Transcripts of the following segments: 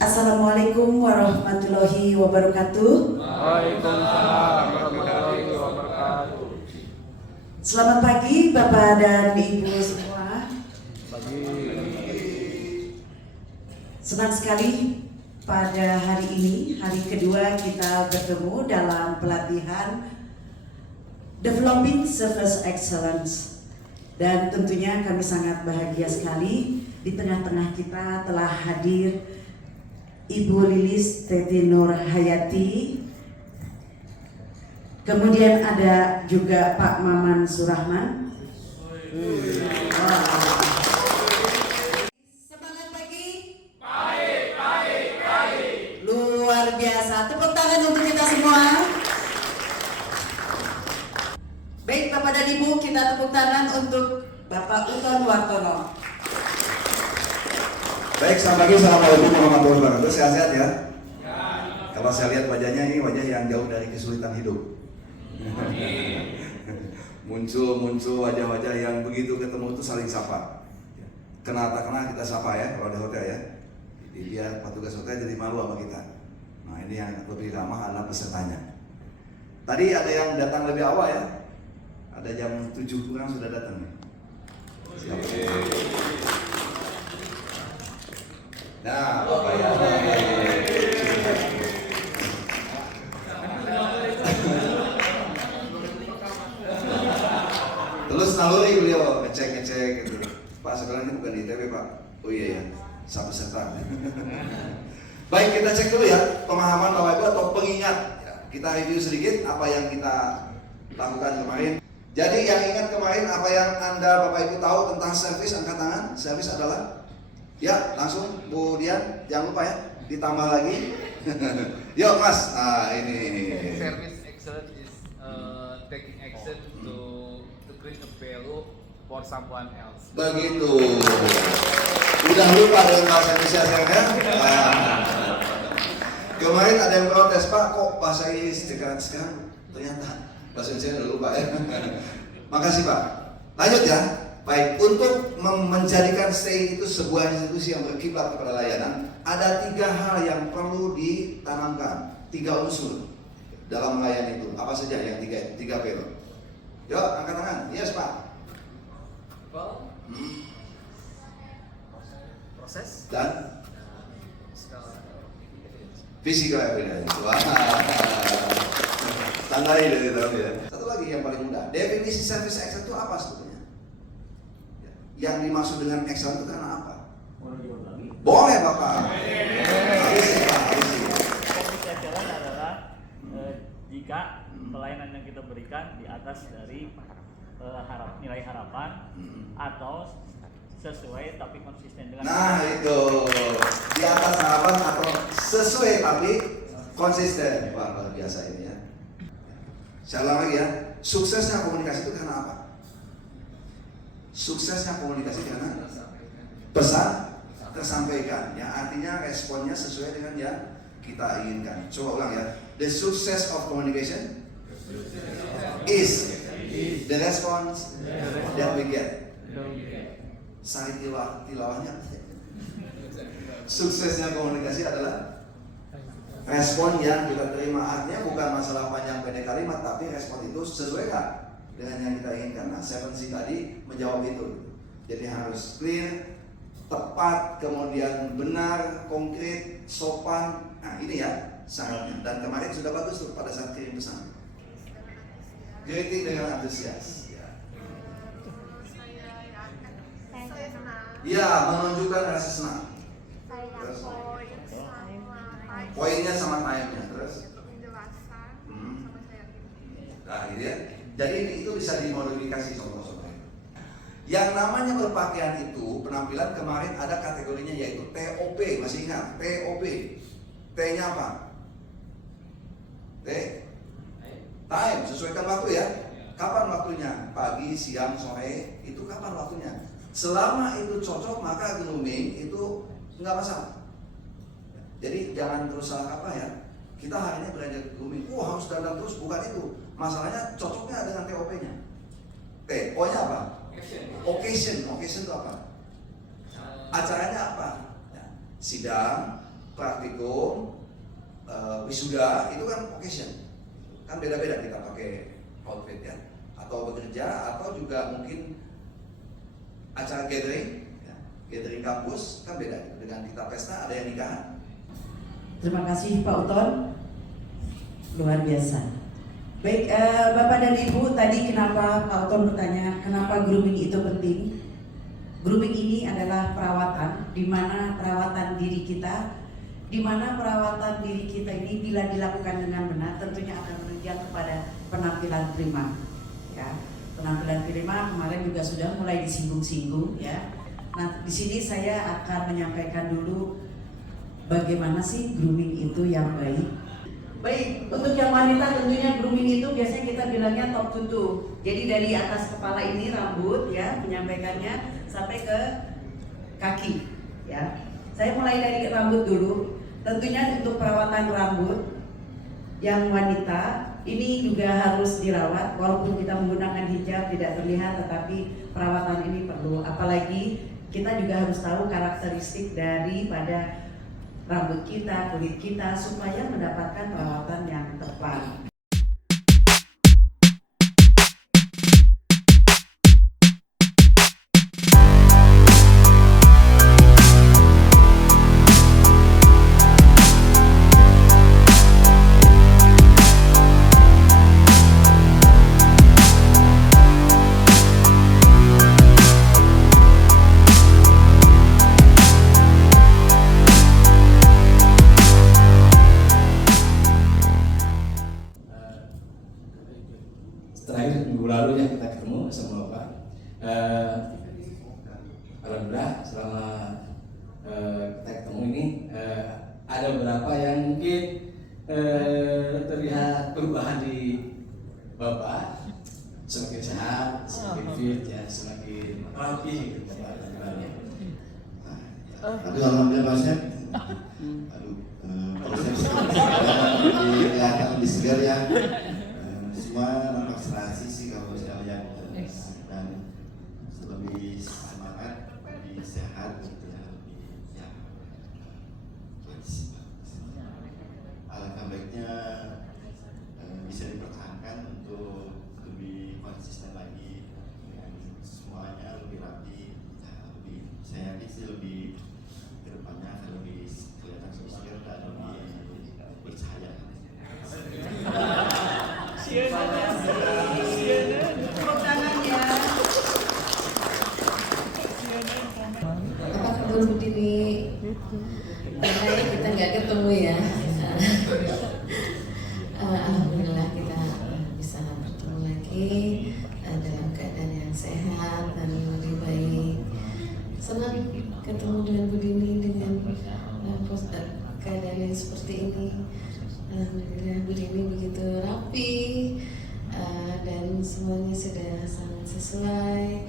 Assalamualaikum warahmatullahi wabarakatuh. Waalaikumsalam warahmatullahi wabarakatuh. Selamat pagi Bapak dan Ibu semua. Pagi. Senang sekali pada hari ini, hari kedua kita bertemu dalam pelatihan Developing Service Excellence. Dan tentunya kami sangat bahagia sekali di tengah-tengah kita telah hadir Ibu Lilis Teti Nur Hayati. Kemudian ada juga Pak Maman Surahman. Semangat pagi. Baik. Luar biasa. Tepuk tangan untuk kita semua. Baik Bapak dan Ibu, kita tepuk tangan untuk Bapak Uton Wartono. Baik, selamat pagi. Assalamualaikum warahmatullahi wabarakatuh. Sehat-sehat ya? Kalau saya lihat wajahnya, ini wajah yang jauh dari kesulitan hidup. muncul wajah-wajah yang begitu ketemu itu saling sapa. Kena tak kena kita sapa ya, kalau di hotel ya. Jadi dia petugas hotel jadi malu sama kita. Nah ini yang lebih ramah adalah pesertanya. Tadi ada yang datang lebih awal ya. Ada jam 7 kurang sudah datang nih. Siapa? Nah, Bapak ya. Terus naluri beliau ngecek gitu. Pak sekarang ini bukan di ITB Pak. Oh iya ya, satu serta. Baik, kita cek dulu ya pemahaman Bapak Ibu atau pengingat. Kita review sedikit apa yang kita lakukan kemarin. Jadi yang ingat kemarin apa yang Anda Bapak Ibu tahu tentang servis, angkat tangan. Servis adalah ya langsung Bu Dian, jangan lupa ya ditambah lagi. Yuk Mas, ini. Service excellence is taking action to create a value for someone else. Begitu. Udah lupa dengan bahasa Indonesia sekarang ya? Kemarin ada yang protes, Pak kok bahasa Inggris sekarang ternyata bahasa Indonesia udah lupa ya. Makasih Pak. Lanjut ya. Baik, untuk menjadikan stay itu sebuah institusi yang berkiblat kepada layanan, ada 3 hal yang perlu ditanamkan, 3 unsur dalam melayani itu. Apa saja yang 3 P? Yuk, angkat tangan. Yes Pak. Proses Dan physical evidence. Wah, tandai dari tahun ya. Satu lagi yang paling mudah. Definisi service excellence itu apa sebetulnya? Yang dimaksud dengan excellent itu karena apa? Boleh Bapak. Habis Pak. Service excellence adalah jika pelayanan yang kita berikan di atas dari nilai harapan atau sesuai tapi konsisten dengan. Nah itu di atas harapan atau sesuai tapi konsisten. Wah luar biasa ini ya. Saya ulang lagi ya. Suksesnya komunikasi itu karena apa? Suksesnya komunikasi karena pesan tersampaikan, yang artinya responnya sesuai dengan yang kita inginkan. Coba ulang ya. The success of communication is the response that we get. Sari tilawahnya. Suksesnya komunikasi adalah respon yang kita terima. Artinya bukan masalah panjang pendek kalimat, tapi respon itu sesuai kan dengan yang kita inginkan. Nah, 7C tadi menjawab itu. Jadi harus clear, tepat, kemudian benar, konkret, sopan. Nah, ini ya syaratnya. Dan kemarin sudah bagus tuh pada saat kirim pesan. Greeting dengan antusias. Ya, menunjukkan rasa senang. Terus, poinnya sama time-nya. Terus, nah, ini ya. Jadi itu bisa dimodifikasi contoh-contoh. Yang namanya berpakaian itu penampilan kemarin ada kategorinya yaitu TOP, masih ingat? TOP. T-nya apa? T? Time, sesuaikan waktu ya. Kapan waktunya? Pagi, siang, sore, itu kapan waktunya? Selama itu cocok maka grooming itu nggak masalah. Jadi jangan terus salah kaprah ya. Kita hari ini belajar grooming, harus dandan terus, bukan itu. Masalahnya cocoknya dengan TOP-nya. T, O-nya apa? Occasion. Occasion itu apa? Acaranya apa? Ya. Sidang, praktikum, wisuda itu kan occasion, kan beda-beda kita pakai outfit ya, atau bekerja atau juga mungkin acara gathering, ya. Gathering kampus kan beda dengan kita pesta ada yang nikahan. Terima kasih Pak Uton, luar biasa. Baik, Bapak dan Ibu, tadi kenapa Pak Uton bertanya kenapa grooming itu penting? Grooming ini adalah perawatan, di mana perawatan diri kita, ini bila dilakukan dengan benar tentunya akan menunjang kepada penampilan prima. Ya, penampilan prima kemarin juga sudah mulai disinggung-singgung ya. Nah, di sini saya akan menyampaikan dulu bagaimana sih grooming itu yang baik. Baik, untuk yang wanita tentunya grooming itu biasanya kita bilangnya top to toe. Jadi dari atas kepala ini rambut ya, menyampaikannya sampai ke kaki ya. Saya mulai dari rambut dulu. Tentunya untuk perawatan rambut yang wanita ini juga harus dirawat, walaupun kita menggunakan hijab tidak terlihat, tetapi perawatan ini perlu. Apalagi kita juga harus tahu karakteristik daripada rambut kita, kulit kita, supaya mendapatkan perawatan yang tepat. Terakhir minggu lalu ya kita ketemu sama Bapak. Alhamdulillah selama kita ketemu ini ada beberapa yang mungkin terlihat perubahan di Bapak, semakin sehat, semakin fit ya, semakin rapi gitu Bapak tampilannya. Aduh, alhamdulillah Pak Chef. Aduh, Pak Chef kelihatan lebih segar ya. Semua nampak serasi sih kalau saya lihat, dan lebih semangat, lebih sehat gitu ya, lebih ya. Alangkah baiknya bisa dipertahankan untuk lebih konsisten lagi, dan semuanya lebih rapi, ya, lebih saya yakin sih lebih kedepannya akan lebih kelihatan lebih segar dan lebih bercahaya. Tepuk tangan ya. Apa kabar Bu Dini? Makanya kita nggak ketemu ya. Alhamdulillah kita bisa bertemu lagi dalam keadaan yang sehat dan lebih baik. Senang ketemu dengan Bu Dini dengan keadaan yang seperti ini. Alhamdulillah Bu Dini begitu rapi dan semuanya sudah sangat sesuai.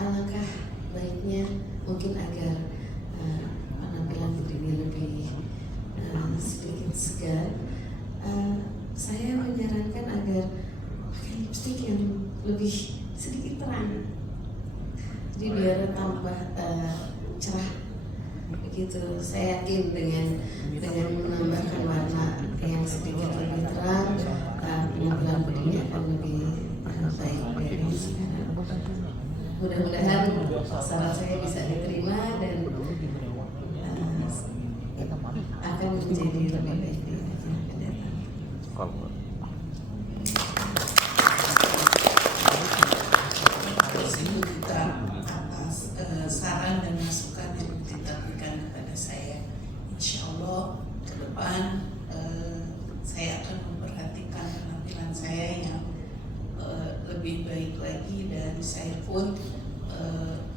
Alangkah baiknya mungkin agar penampilan Bu Dini lebih sedikit segar. Saya menyarankan agar pakai lipstik yang lebih sedikit terang, jadi biar tambah cerah. Begitu, saya yakin dengan menambahkan warna yang sedikit lebih terang, penampilan Bu Dini akan lebih baik dari sekarang. Mudah-mudahan saran saya bisa diterima dan akan menjadi lebih baik di masa akan datang. Terima kasih atas saran dan masukan yang diberikan kepada saya. Insya Allah ke depan saya akan memperhatikan penampilan saya yang lebih baik lagi, dan saya pun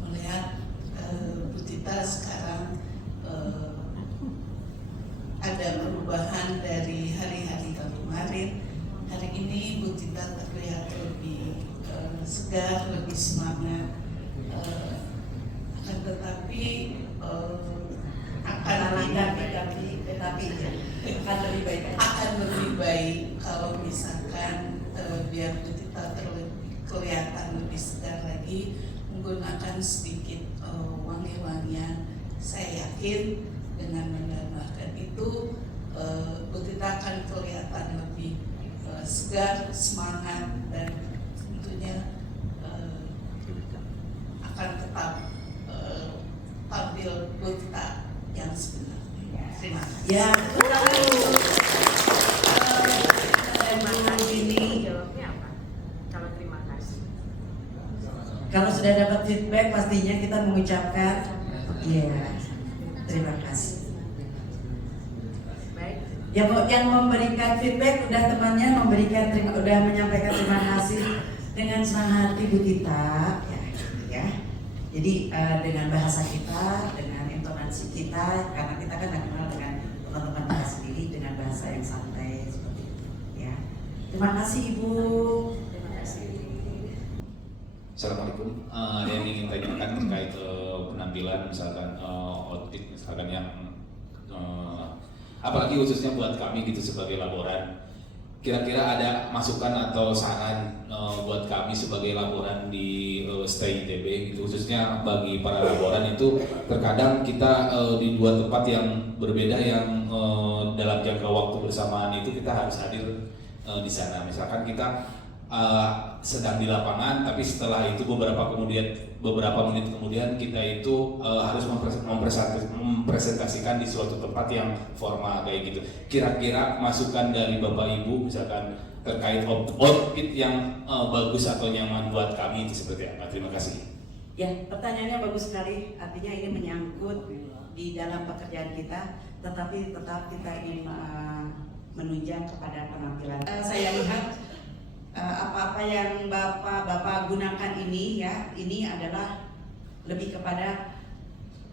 melihat Bu Tita sekarang ada perubahan dari hari-hari kemarin. Hari ini Bu Tita terlihat lebih segar, lebih semangat. Akan tetapi akan lebih baik kalau misalkan biar Bu Tita kelihatan lebih segar lagi, menggunakan sedikit wangi-wangian. Saya yakin dengan menambahkan itu Bu Tita akan kelihatan lebih segar, semangat, dan tentunya akan tetap tampil Bu Tita yang sebenarnya. Terima kasih. Ya, ini Jawabnya apa? Kalau terima kasih. kalau sudah dapat feedback pastinya kita mengucapkan ya terima kasih. Baik. Yang memberikan feedback udah temannya udah menyampaikan terima kasih dengan senang hati Bu Tita ya. Jadi dengan bahasa kita, dengan intonasi kita, karena kita kan kenal dengan teman-teman kita sendiri dengan bahasa yang santai seperti itu ya. Terima kasih Ibu. Terima kasih. Assalamualaikum. Yang ingin tanyakan terkait penampilan misalkan outfit misalkan yang apalagi khususnya buat kami gitu sebagai laboran. Kira-kira ada masukan atau saran buat kami sebagai laboran di Stay ITB gitu, khususnya bagi para laboran itu terkadang kita di dua tempat yang berbeda yang dalam jangka waktu bersamaan itu kita harus hadir di sana. Misalkan kita sedang di lapangan, tapi setelah itu beberapa menit kemudian kita itu harus mempresentasikan di suatu tempat yang formal kayak gitu. Kira-kira masukan dari Bapak Ibu misalkan terkait outfit yang bagus atau nyaman buat kami itu seperti apa? Terima kasih. Ya, pertanyaannya bagus sekali. Artinya ini menyangkut di dalam pekerjaan kita, tetapi tetap kita ingin menunjang kepada penampilan. Saya lihat apa-apa yang Bapak gunakan ini ya, ini adalah lebih kepada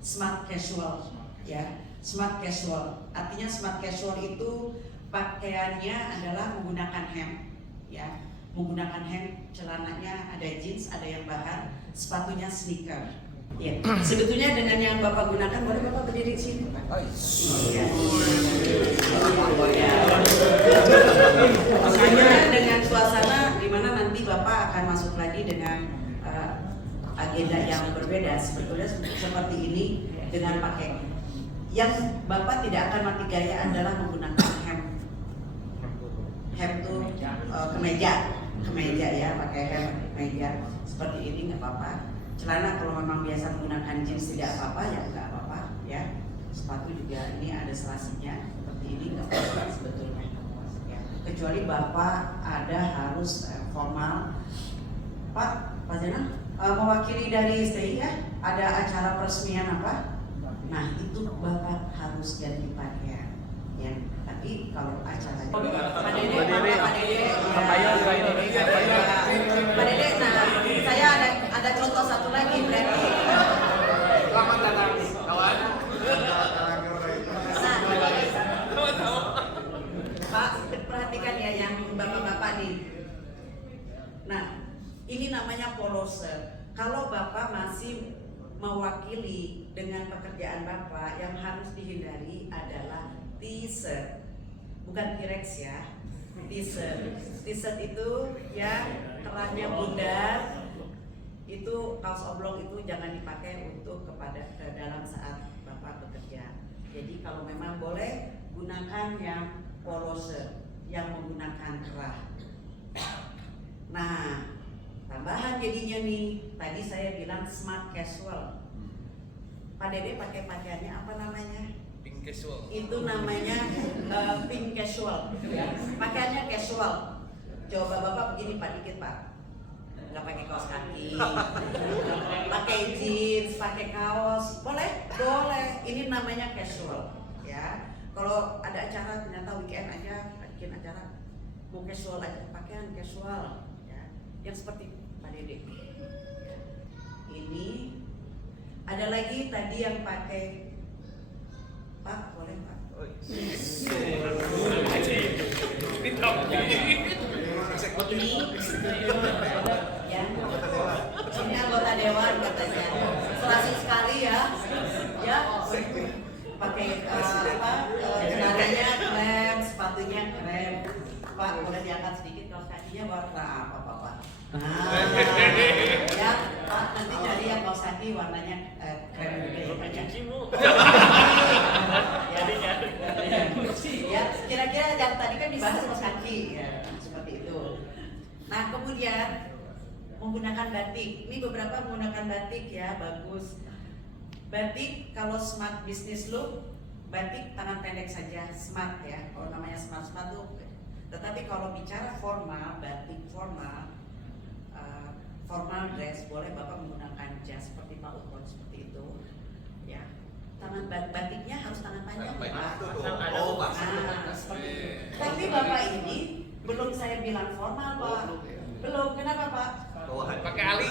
smart casual ya. Smart casual. Artinya smart casual itu pakaiannya adalah menggunakan hem ya. Menggunakan hem, celananya ada jeans, ada yang bahan, sepatunya sneaker. Ya, sebetulnya dengan yang Bapak gunakan, boleh Bapak berdiri di sini, Pak? Iya. Makanya dengan suasana di mana nanti Bapak akan masuk lagi dengan agenda yang berbeda. Sebetulnya seperti ini dengan pakai. Yang Bapak tidak akan mati gaya adalah menggunakan hem. Hem itu kemeja ya, pakai hem kemeja seperti ini nggak apa-apa. Celana kalau memang biasa menggunakan jeans tidak apa-apa ya nggak apa-apa ya. Sepatu juga ini ada selasinya seperti ini nggak apa-apa sebetulnya ya. Kecuali Bapak ada harus formal. Pak Jana mewakili dari STI ya, ada acara peresmian apa? Nah itu Bapak harus ganti pakaian ya. Tapi kalau acaranya Pak Dede, nah saya ada contoh satu lagi berarti. Selamat datang kawan. Pak, perhatikan ya yang bapak-bapak nih. Nah, ini namanya polo shirt. Kalau Bapak masih mewakili dengan pekerjaan Bapak, yang harus dihindari adalah t-shirt. Bukan T-Rex ya, t-shirt. T-shirt itu ya kerahnya bundar, itu kaos oblong itu jangan dipakai untuk ke dalam saat Bapak bekerja. Jadi kalau memang boleh gunakan yang polo shirt yang menggunakan kerah. Nah, tambahan jadinya nih, tadi saya bilang smart casual. Pak Dede pakai pakaiannya apa namanya? Pink casual. Itu namanya pink casual ya. Pakaiannya casual. Coba Bapak begini Pak, dikit Pak. Nggak pakai kaos kaki, pakai jeans, pakai kaos, boleh? Boleh. Ini namanya casual ya. Kalau ada acara ternyata weekend aja bikin acara mau casual aja, pakaian casual ya. Yang seperti Pak Dede. Ini ada lagi tadi yang pakai Pak, boleh Pak? Ini ya, ini anggota dewan katanya, serasi sekali ya, pakai celananya krem, sepatunya krem. Pak, boleh diangkat sedikit kaos kakinya warna apa Pak? Nah, ya Pak, nanti cari yang kaos kaki warnanya krem juga ya Pak. kan dibahas kaos kaki ya, seperti itu. Nah kemudian menggunakan batik. Ini beberapa menggunakan batik ya, bagus. Batik kalau smart business look, batik tangan pendek saja, smart ya. Kalau namanya smart tuh. Tetapi kalau bicara formal, batik formal, formal dress, boleh Bapak menggunakan jas seperti Pak Uton seperti itu. Ya. Tangan batiknya harus tangan panjang, Pak. Seperti itu. Tapi Bapak ini belum saya bilang formal, Pak. Belum. Kenapa, Pak? Pakai ali.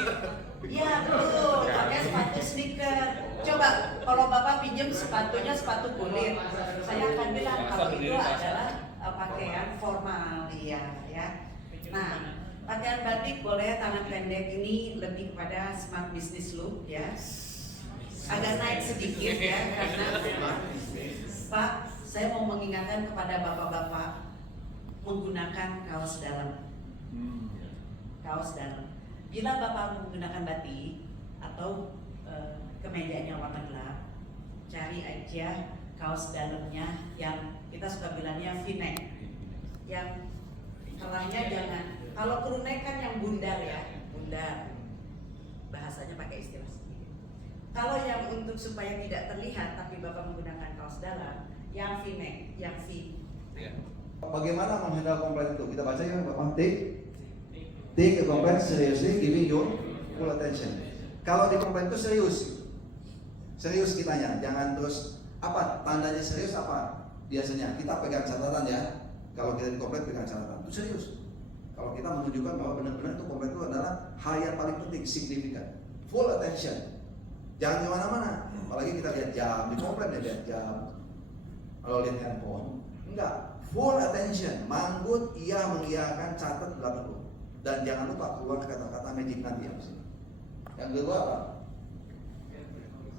Iya, betul. Pakai sepatu sneaker. Coba kalau Bapak pinjam sepatunya sepatu kulit, saya akan bilang kalau itu adalah pakaian formal, iya, ya. Nah, pakaian batik boleh tangan pendek ini lebih kepada smart business look, ya. Agak naik sedikit ya, karena Pak, saya mau mengingatkan kepada bapak-bapak menggunakan kaos dalam. Kaos dalam. Bila Bapak menggunakan batik atau kemejanya warna gelap, cari aja kaos dalamnya yang kita suka bilangnya V-neck, yang kerahnya jangan. Kalau crew neck kan yang bundar ya, bundar. Bahasanya pakai istilah sendiri. Kalau yang untuk supaya tidak terlihat tapi Bapak menggunakan kaos dalam, yang V-neck, yang V. Bagaimana menghandle komplain itu? Kita baca ya Bapak. Take a complaint seriously, giving your full attention. Kalau di komplain itu serius kitanya, jangan terus apa tandanya serius apa? Biasanya kita pegang catatan ya. Kalau kita di komplain pegang catatan, itu serius. Kalau kita menunjukkan bahwa benar-benar itu komplain itu adalah hal yang paling penting, signifikan, full attention. Jangan kemana-mana. Apalagi kita lihat jam, di komplain ya lihat jam. Kalau lihat handphone, enggak, full attention. Manggut, iya mengiyakan, catat belakang dulu. Dan jangan lupa keluar kata-kata magic nanti yang sini. Yang kedua apa?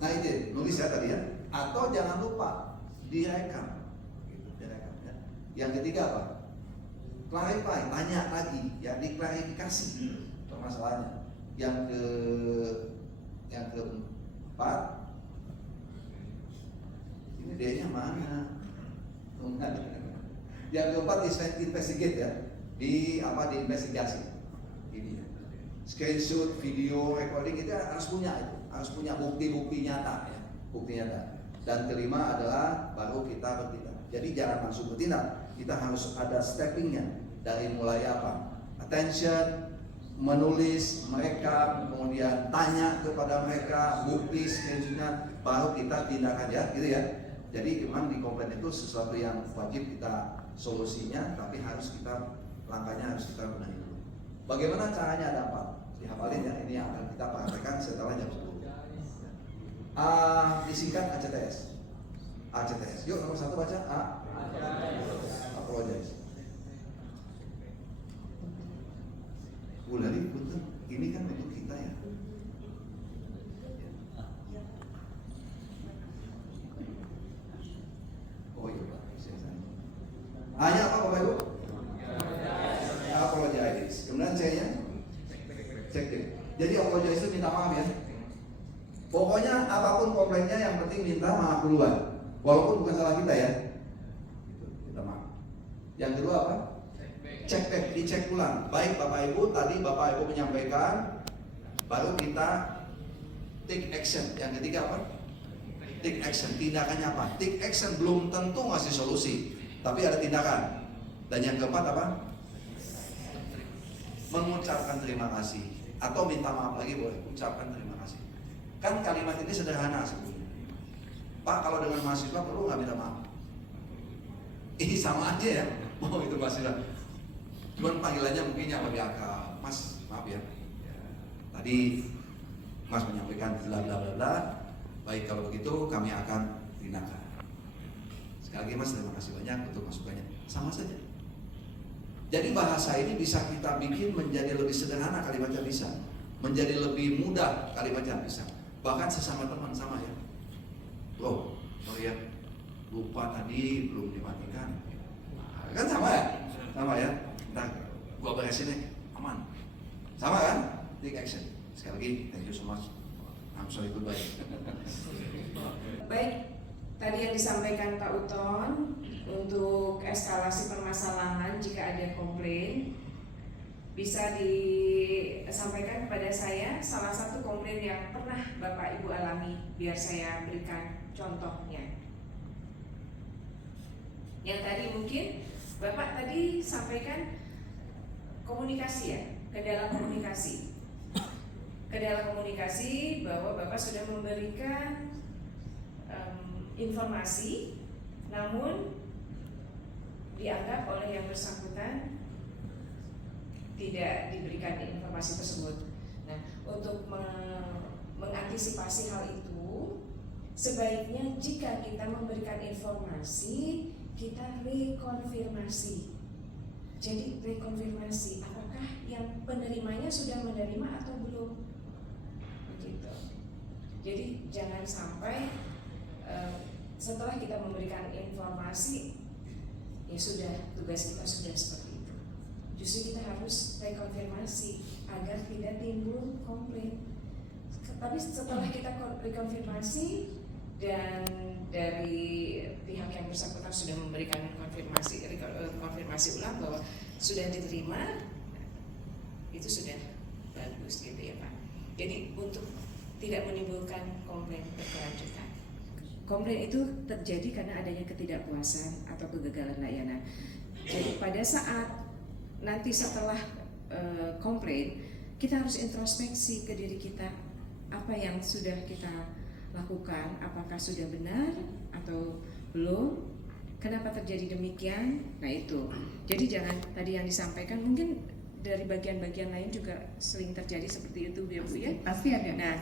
Nah itu nulis ya tadi ya. Atau jangan lupa direkam. Gitu, direkam ya. Yang ketiga apa? Clarify, tanya lagi, ya diklarifikasi permasalahannya. Yang keempat, ini D-nya mana? Yang keempat investigate ya, diinvestigasi. Ini ya. Screenshot, video, recording kita harus punya bukti-bukti nyata ya, bukti nyata. Dan kelima adalah baru kita bertindak. Jadi jangan langsung bertindak, kita harus ada steppingnya. Dari mulai apa? Attention, menulis, merekam, kemudian tanya kepada mereka, bukti, screenshotnya, baru kita tindakan ya, gitu ya. Jadi memang di komplain itu sesuatu yang wajib kita solusinya, tapi harus kita langkahnya harus kita benahi dulu. Bagaimana caranya ada 4? Dihafalin ya, ini yang akan kita praktekkan setelah jam 10. Disingkat ACTS. ACTS. Yuk nomor 1 baca A. Apologize. Ulali punten, ini kan untuk kita ya. Oh iya Pak, hanya apa Bapak Ibu? Apologize. Kemudian C-nya cek deh. Jadi apologize itu minta maaf ya. Pokoknya apapun komplainnya yang penting minta maaf duluan. Walaupun bukan salah kita ya. Minta maaf. Yang kedua apa? Cek back, dicek ulang. Baik Bapak Ibu, tadi Bapak Ibu menyampaikan, baru kita take action. Yang ketiga apa? Take action. Tindakannya apa? Take action belum tentu ngasih solusi, tapi ada tindakan. Dan yang keempat apa? Mengucapkan terima kasih atau minta maaf lagi boleh. Ucapkan terima kasih. Kan kalimat ini sederhana sebetulnya. Pak, kalau dengan mahasiswa perlu nggak minta maaf? Ini sama aja ya. Mau itu mahasiswa. Cuman panggilannya mungkin yang lebih akal. Mas, maaf ya. Tadi Mas menyampaikan bla bla bla bla. Baik kalau begitu kami akan tindakan. Sekali lagi Mas terima kasih banyak untuk masukannya. Sama saja. Jadi bahasa ini bisa kita bikin menjadi lebih sederhana kalimatnya bisa. Menjadi lebih mudah kalimatnya bisa. Bahkan sesama teman sama ya. Bro, sorry ya. Lupa tadi belum dimatikan. Kan sama ya? Sama ya. Nah, gua beresin nih, aman. Sama kan? Take action. Sekali lagi, thank you so much. I'm sorry, goodbye. Baik, tadi yang disampaikan Pak Uton Untuk eskalasi permasalahan jika ada komplain bisa disampaikan kepada saya salah satu komplain yang pernah Bapak Ibu alami, biar saya berikan contohnya. Yang tadi mungkin Bapak tadi sampaikan komunikasi ya, kendala komunikasi. Kendala komunikasi bahwa Bapak sudah memberikan informasi, namun dianggap oleh yang bersangkutan tidak diberikan informasi tersebut. Nah, untuk mengantisipasi hal itu, sebaiknya jika kita memberikan informasi, kita rekonfirmasi. Jadi rekonfirmasi, apakah yang penerimanya sudah menerima atau belum? Begitu. Jadi jangan sampai setelah kita memberikan informasi, ya sudah, tugas kita sudah seperti itu. Justru kita harus rekonfirmasi agar tidak timbul komplain. Tapi setelah kita rekonfirmasi dan dari pihak yang bersangkutan sudah memberikan konfirmasi ulang bahwa sudah diterima, itu sudah bagus gitu ya Pak. Jadi untuk tidak menimbulkan komplain berkelanjutan. Komplain itu terjadi karena adanya ketidakpuasan atau kegagalan layanan. Jadi pada saat nanti setelah komplain, kita harus introspeksi ke diri kita, apa yang sudah kita lakukan, apakah sudah benar atau belum, kenapa terjadi demikian. Nah itu, jadi jangan tadi yang disampaikan, mungkin dari bagian-bagian lain juga sering terjadi seperti itu ya Bu ya. Pasti ada. Nah,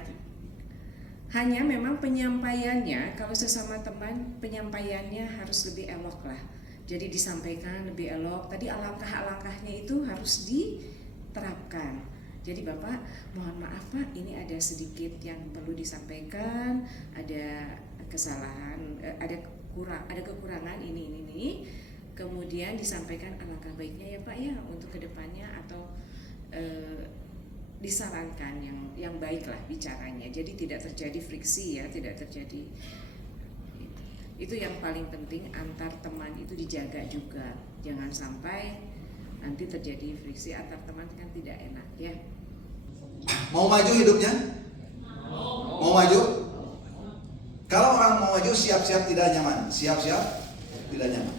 hanya memang penyampaiannya, kalau sesama teman penyampaiannya harus lebih elok lah. Jadi disampaikan lebih elok. Tadi alangkah-alangkahnya itu harus diterapkan. Jadi Bapak, mohon maaf Pak, ini ada sedikit yang perlu disampaikan, ada kesalahan, ada kekurangan ini. Kemudian disampaikan alangkah baiknya ya Pak ya untuk kedepannya, atau disarankan yang baik lah bicaranya. Jadi tidak terjadi friksi ya, tidak terjadi. Itu yang paling penting, antar teman itu dijaga juga. Jangan sampai nanti terjadi friksi antar teman, kan tidak enak ya. Mau maju hidupnya? Mau maju? Kalau orang mau maju, siap-siap tidak nyaman. Siap-siap tidak nyaman.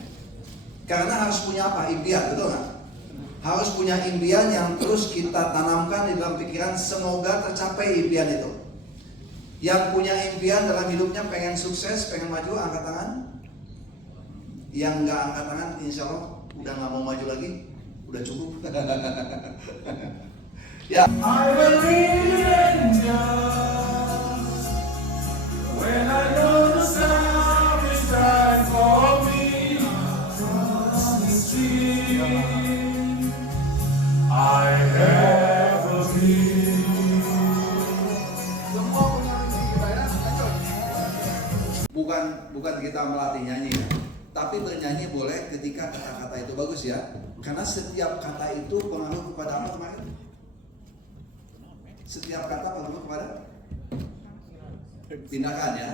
Karena harus punya apa? Impian, betul nggak? Harus punya impian yang terus kita tanamkan di dalam pikiran, semoga tercapai impian itu. Yang punya impian dalam hidupnya pengen sukses, pengen maju, angkat tangan. Yang nggak angkat tangan, insya Allah udah nggak mau maju lagi, udah cukup. Ya. I believe in God when I know the sun is right for me. From the street, I have a dream. Bukan kita melatih nyanyi ya, tapi bernyanyi boleh ketika kata-kata itu bagus ya. Karena setiap kata itu pengaruh kepada apa kemarin? Setiap kata pengaruh kepada tindakan ya.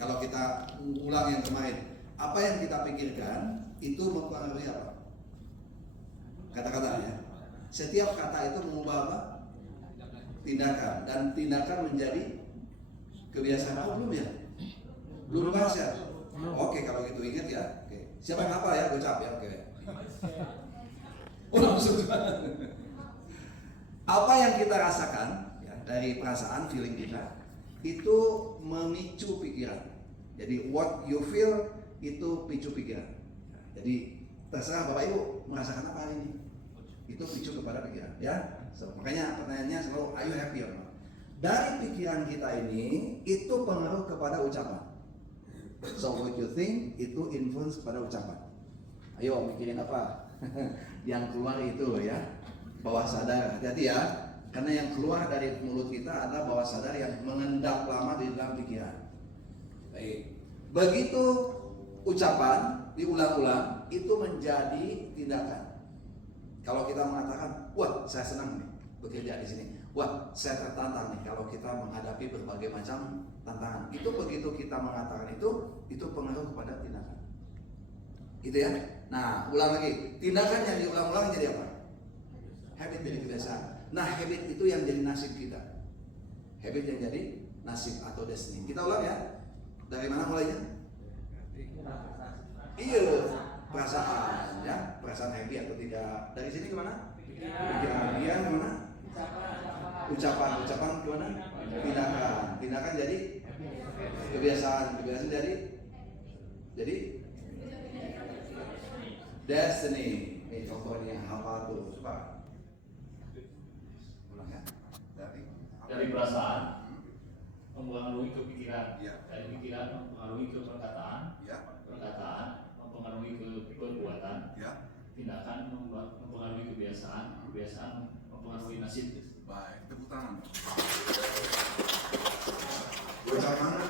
Kalau kita ulang yang kemarin, apa yang kita pikirkan itu mempengaruhi apa? Kata-kata ya. Setiap kata itu mengubah apa? Tindakan, dan tindakan menjadi kebiasaan. Oh belum ya? Belum bahas ya? Oke, kalau gitu ingat ya. Oke. Siapa yang hafal ya? Gocap ya. Oke. Oh langsung. Apa yang kita rasakan ya, dari perasaan, feeling kita itu memicu pikiran. Jadi what you feel itu picu pikiran. Jadi terserah Bapak Ibu merasakan apa hari ini. Itu picu kepada pikiran ya. So, makanya pertanyaannya selalu are you happy or not? Dari pikiran kita ini itu pengaruh kepada ucapan. So what you think itu influence kepada ucapan. Ayo mikirin apa? Yang keluar itu ya, bawah sadar. Hati-hati ya, karena yang keluar dari mulut kita adalah bawah sadar yang mengendap lama di dalam pikiran. Baik. Begitu ucapan diulang-ulang itu menjadi tindakan. Kalau kita mengatakan, wah saya senang nih bekerja di sini. Wah saya tertantang nih kalau kita menghadapi berbagai macam tantangan. Itu begitu kita mengatakan itu pengaruh kepada tindakan. Gitu ya. Nah, ulang lagi. Tindakan yang diulang-ulang jadi apa? Habit jadi kebiasaan. Nah, habit itu yang jadi nasib kita. Habit yang jadi nasib atau destiny. Kita ulang ya. Dari mana mulainya? Iya, perasaan ya, perasaan happy atau tidak. Dari sini kemana? Pikiran. Dia kemana? Ucapan kemana? Tindakan jadi kebiasaan jadi destiny. Ini contohnya apa tuh? Coba. Ulang ya. Dari perasaan mempengaruhi ke pikiran, Ya. dari pikiran mempengaruhi ke perkataan, Ya. perkataan mempengaruhi ke perbuatan, Ya. tindakan mempengaruhi kebiasaan, kebiasaan mempengaruhi nasib. Baik, tepuk tangan. Bocah mana?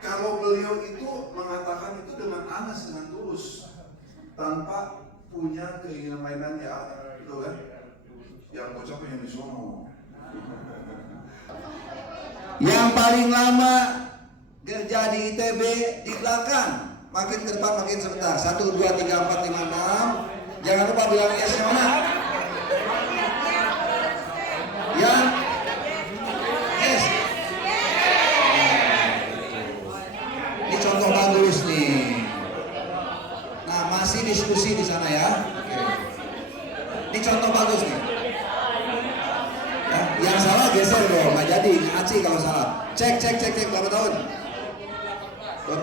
Kalau beliau itu mengatakan itu dengan anas, dengan tulus, tanpa punya keinginan mainan ya, itu kan? Yang bocah pengen disono. Yang paling lama kerja di ITB di belakang, makin ke depan makin sebentar. 1, 2, 3, 4, 5, 6. Jangan lupa bilang yes-nya mana? Ya, yes. Ini contoh bagus nih. Nah, masih diskusi di sana ya. Ini contoh bagus nih. Ya, yang salah geser dong, nggak jadi. Aci kalau salah. Cek berapa tahun? 12.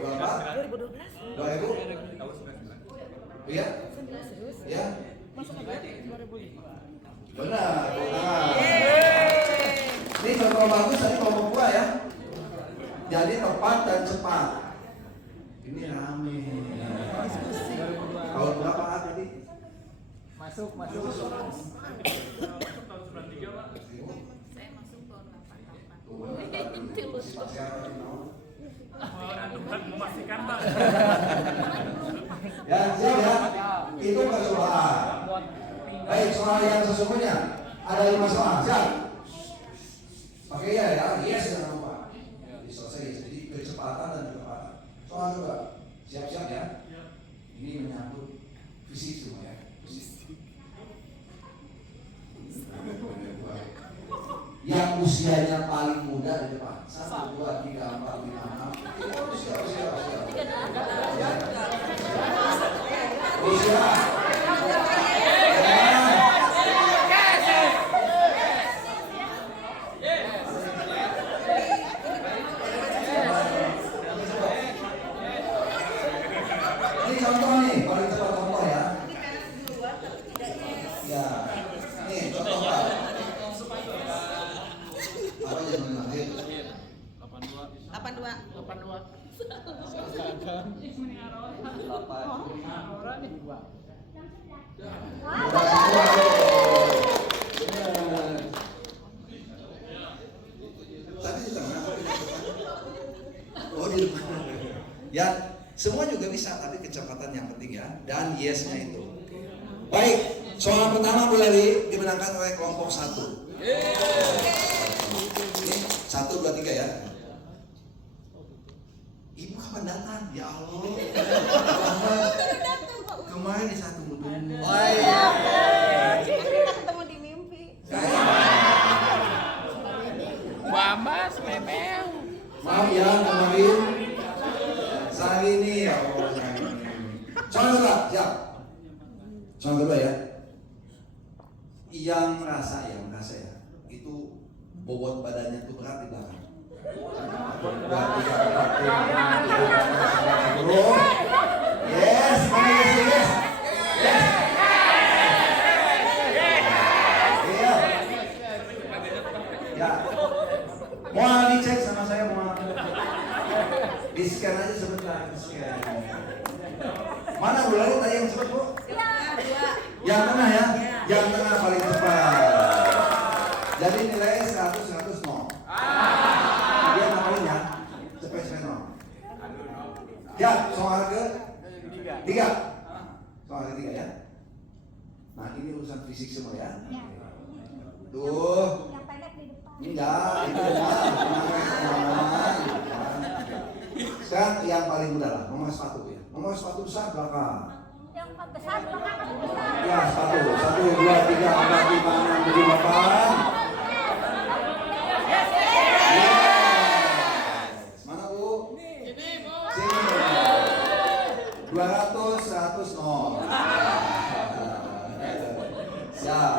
Berapa? 2000? Iya? Ya? Benar. Ini contoh bagus tadi kelompok gua ya. Jadi tepat dan cepat. Ini rame. Tahun berapa tadi? Masuk. Tahun 93 Pak. Saya masuk tahun 88. Memastikan Pak. Ya, siap ya. Itu kesoalan. Baik, soal yang sesungguhnya ada 5 soal. Siap. Pakai ya, yes jangan lupa. Selesai. Jadi kecepatan dan kecepatan. Soal kedua, siap-siap ya. Ini menyangkut fisik semua ya. Yang usianya paling muda di depan. 1, 2, 3, 4, 5, 6. Siap. Usia. Ini contoh nih, paling cepat contoh ya. Ya, nih contoh Pak. Apa yang lahir? 82. Tadi di tengah. Oh di depan. Ya, semua juga bisa, tapi kecepatan yang penting ya. Dan yes-nya itu. Baik, soal pertama Bu Lali dimenangkan oleh kelompok 1. Ini 1, 2, 3 ya. Ibu kapan datang? Ya Allah. Kemarin di satu mutu. Oh iya. Ketemu di mimpi. Bambas, memel. Maaf ya kemarin. Saat ini ya Allah. Soal kedua, siap. Soal kedua ya. Yang merasa ya, itu bobot badannya tuh berat di belakang. Yes, yes. Ya. Mau dicek sama saya mau di scan aja sebentar, scan. Mana Bu Lali tadi yang cepat Bu? Yang tengah ya, yang tengah paling cepat. Jadi nilai 100 nol. Dia ngapain ya? Cepet nol. Ya, soal ke 3. Soal ketiga ya. Nah ini urusan fisik semua ya. Tuh. Yang pendek di Enggak, itu mah. Sekarang yang paling mudah lah, memakai sepatu ya. Memakai sepatu besar belakang. Yang besar belakang. Ya, sepatu. 1, 2, 3, 4, 5, 6, 7, 8. Mana Bu? Sini. 200, 100, nol. Siap.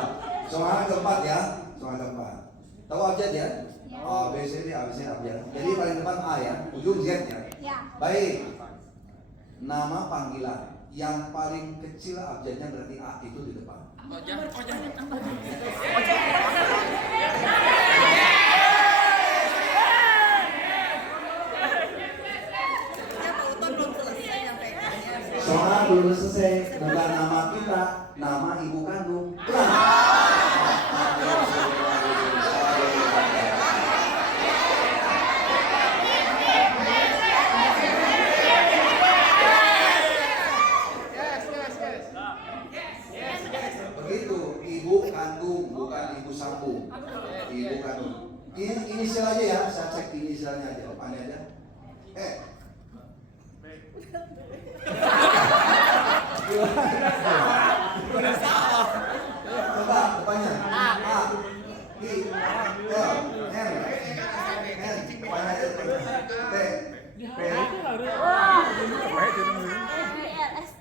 Semangat keempat ya. Semangat keempat. Tahu abjad ya? A, B, C, D, A, B, C, abjad. Jadi paling depan A ya, ujung Z ya. Baik. Nama panggilan yang paling kecil abjadnya berarti A itu di depan. Soalnya belum selesai, bukan nama kita, nama ibu kandung. Begitu, ibu kandung, bukan ibu sambung. Ibu kandung. Ini inisial aja ya, saya cek inisialnya aja, depannya aja. Coba depannya. A, I, L, N, depannya aja. T, P,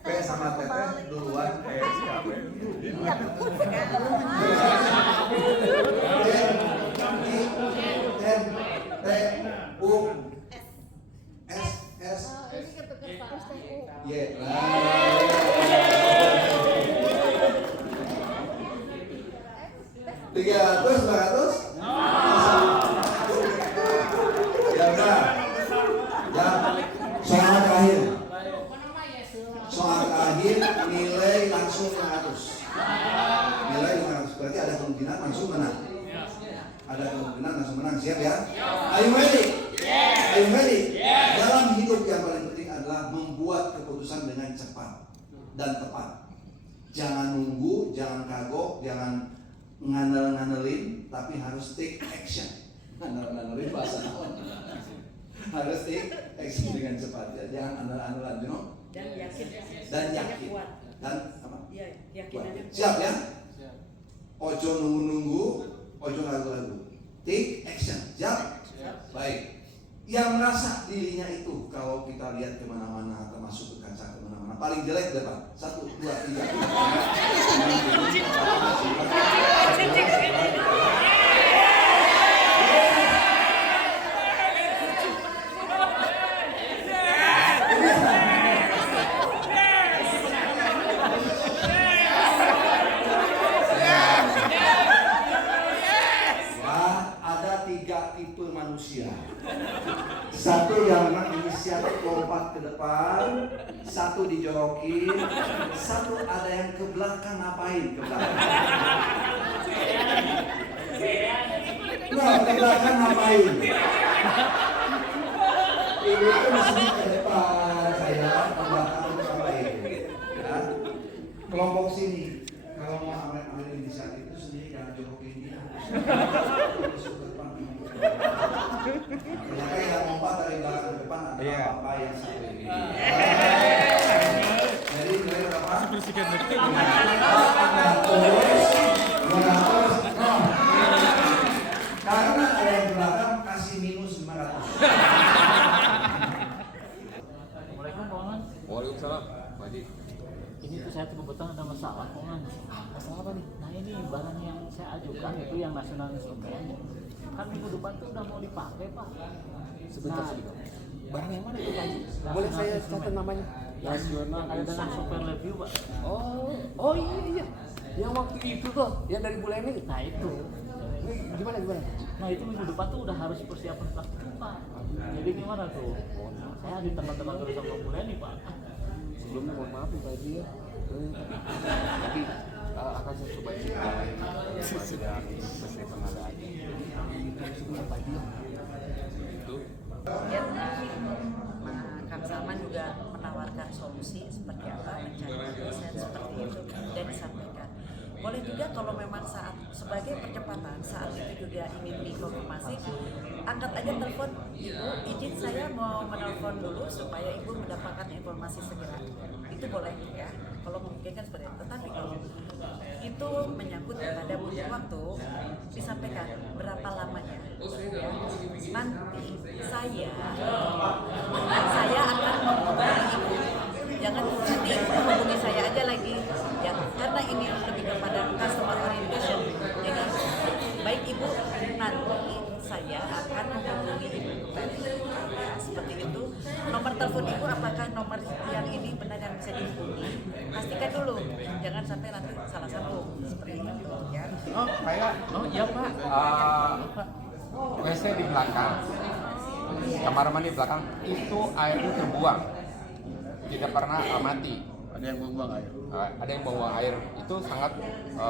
P sama T duluan. N, T, U, S, S, Y. Tiga ratus, 400. Ya udah. Ya. Soal terakhir. Soal terakhir nilai langsung 500. Nilai 500 berarti ada kemungkinan langsung menang. Ada kemungkinan langsung menang. Siap ya? Are you ready? Are you ready? Dalam hidup yang paling penting adalah membuat keputusan dengan cepat dan tepat. Jangan nunggu, jangan kagok, jangan ngandel-ngandelin, tapi harus take action. Ngandel-ngandelin bahasa naon. Harus take action dengan cepat ya. Jangan andel-andelan, you know? Dan yakin. Dan yakin. Dan apa? Iya, yakinannya kuat. Siap ya? Ojo nunggu-nunggu, ojo ragu-ragu. Take action. Siap? Baik. Yang merasa dirinya itu kalau kita lihat kemana-mana, termasuk ke kaca kemana-mana, paling jelek depan. 1, 2, 3. Ada 3 tipe manusia. Satu yang inisiatif lompat ke depan, satu dijorokin, satu ada yang ke belakang ngapain ke belakang? Nah, ke belakang ngapain? Ini tuh mesti ke depan, saya ke belakang ngapain? Ya? Kelompok sini, kalau mau ambil inisiatif itu sendiri jangan jorokin dia. Ternyata yang lompat dari belakang ke depan adalah Bapak yang satu ini. Jadi nilai berapa? Karena ada yang belakang kasih minus 500. Assalamualaikum Pak Ongan. Waalaikumsalam, Pak Haji. Ini tuh saya kebetulan ada masalah Pak Ongan. Masalah apa nih? Nah ini barang yang saya ajukan itu yang nasional instrumen. Kan minggu depan tuh udah mau dipakai Pak. Sebentar. Barang yang mana itu Pak? Nasional Boleh saya instrumen. catat namanya? Nasional ada dengan super review Pak. Oh iya. Yang waktu itu tuh, yang dari bulan ini. Nah itu. Ini gimana? Nah itu minggu depan tuh udah harus persiapan plastik Pak. Jadi gimana tuh? Saya di tempat-tempat terus sama bulan nih Pak. Sebelumnya mohon maaf Pak Haji ya. Tapi akan saya coba cek bagian sesuai pengadaan. Sebelum Pak Haji. Itu. Kang Salman juga menawarkan solusi seperti apa, mencari desain seperti itu dan disampaikan. boleh juga kalau memang saat sebagai percepatan saat itu juga ingin dikonfirmasi, angkat aja telepon ibu, izin saya mau menelpon dulu supaya ibu mendapatkan informasi segera. Itu boleh ya, kalau memungkinkan seperti itu. Tetapi kalau itu menyangkut kepada butuh waktu, disampaikan berapa lamanya. Ya. Nanti saya akan menghubungi ibu. Jangan nanti menghubungi saya aja lagi, ya, karena ini lebih kepada customer orientation. Jadi baik ibu, nanti saya akan menghubungi ibu. Ya, seperti itu. Nomor telepon ibu apakah nomor yang ini benar yang bisa dihubungi? Pastikan dulu, jangan sampai nanti salah sambung seperti itu. Ya. Oh iya Pak. WC di belakang, kamar mandi belakang itu airnya terbuang, tidak pernah mati. Ada yang buang air. Ada yang bawa air itu sangat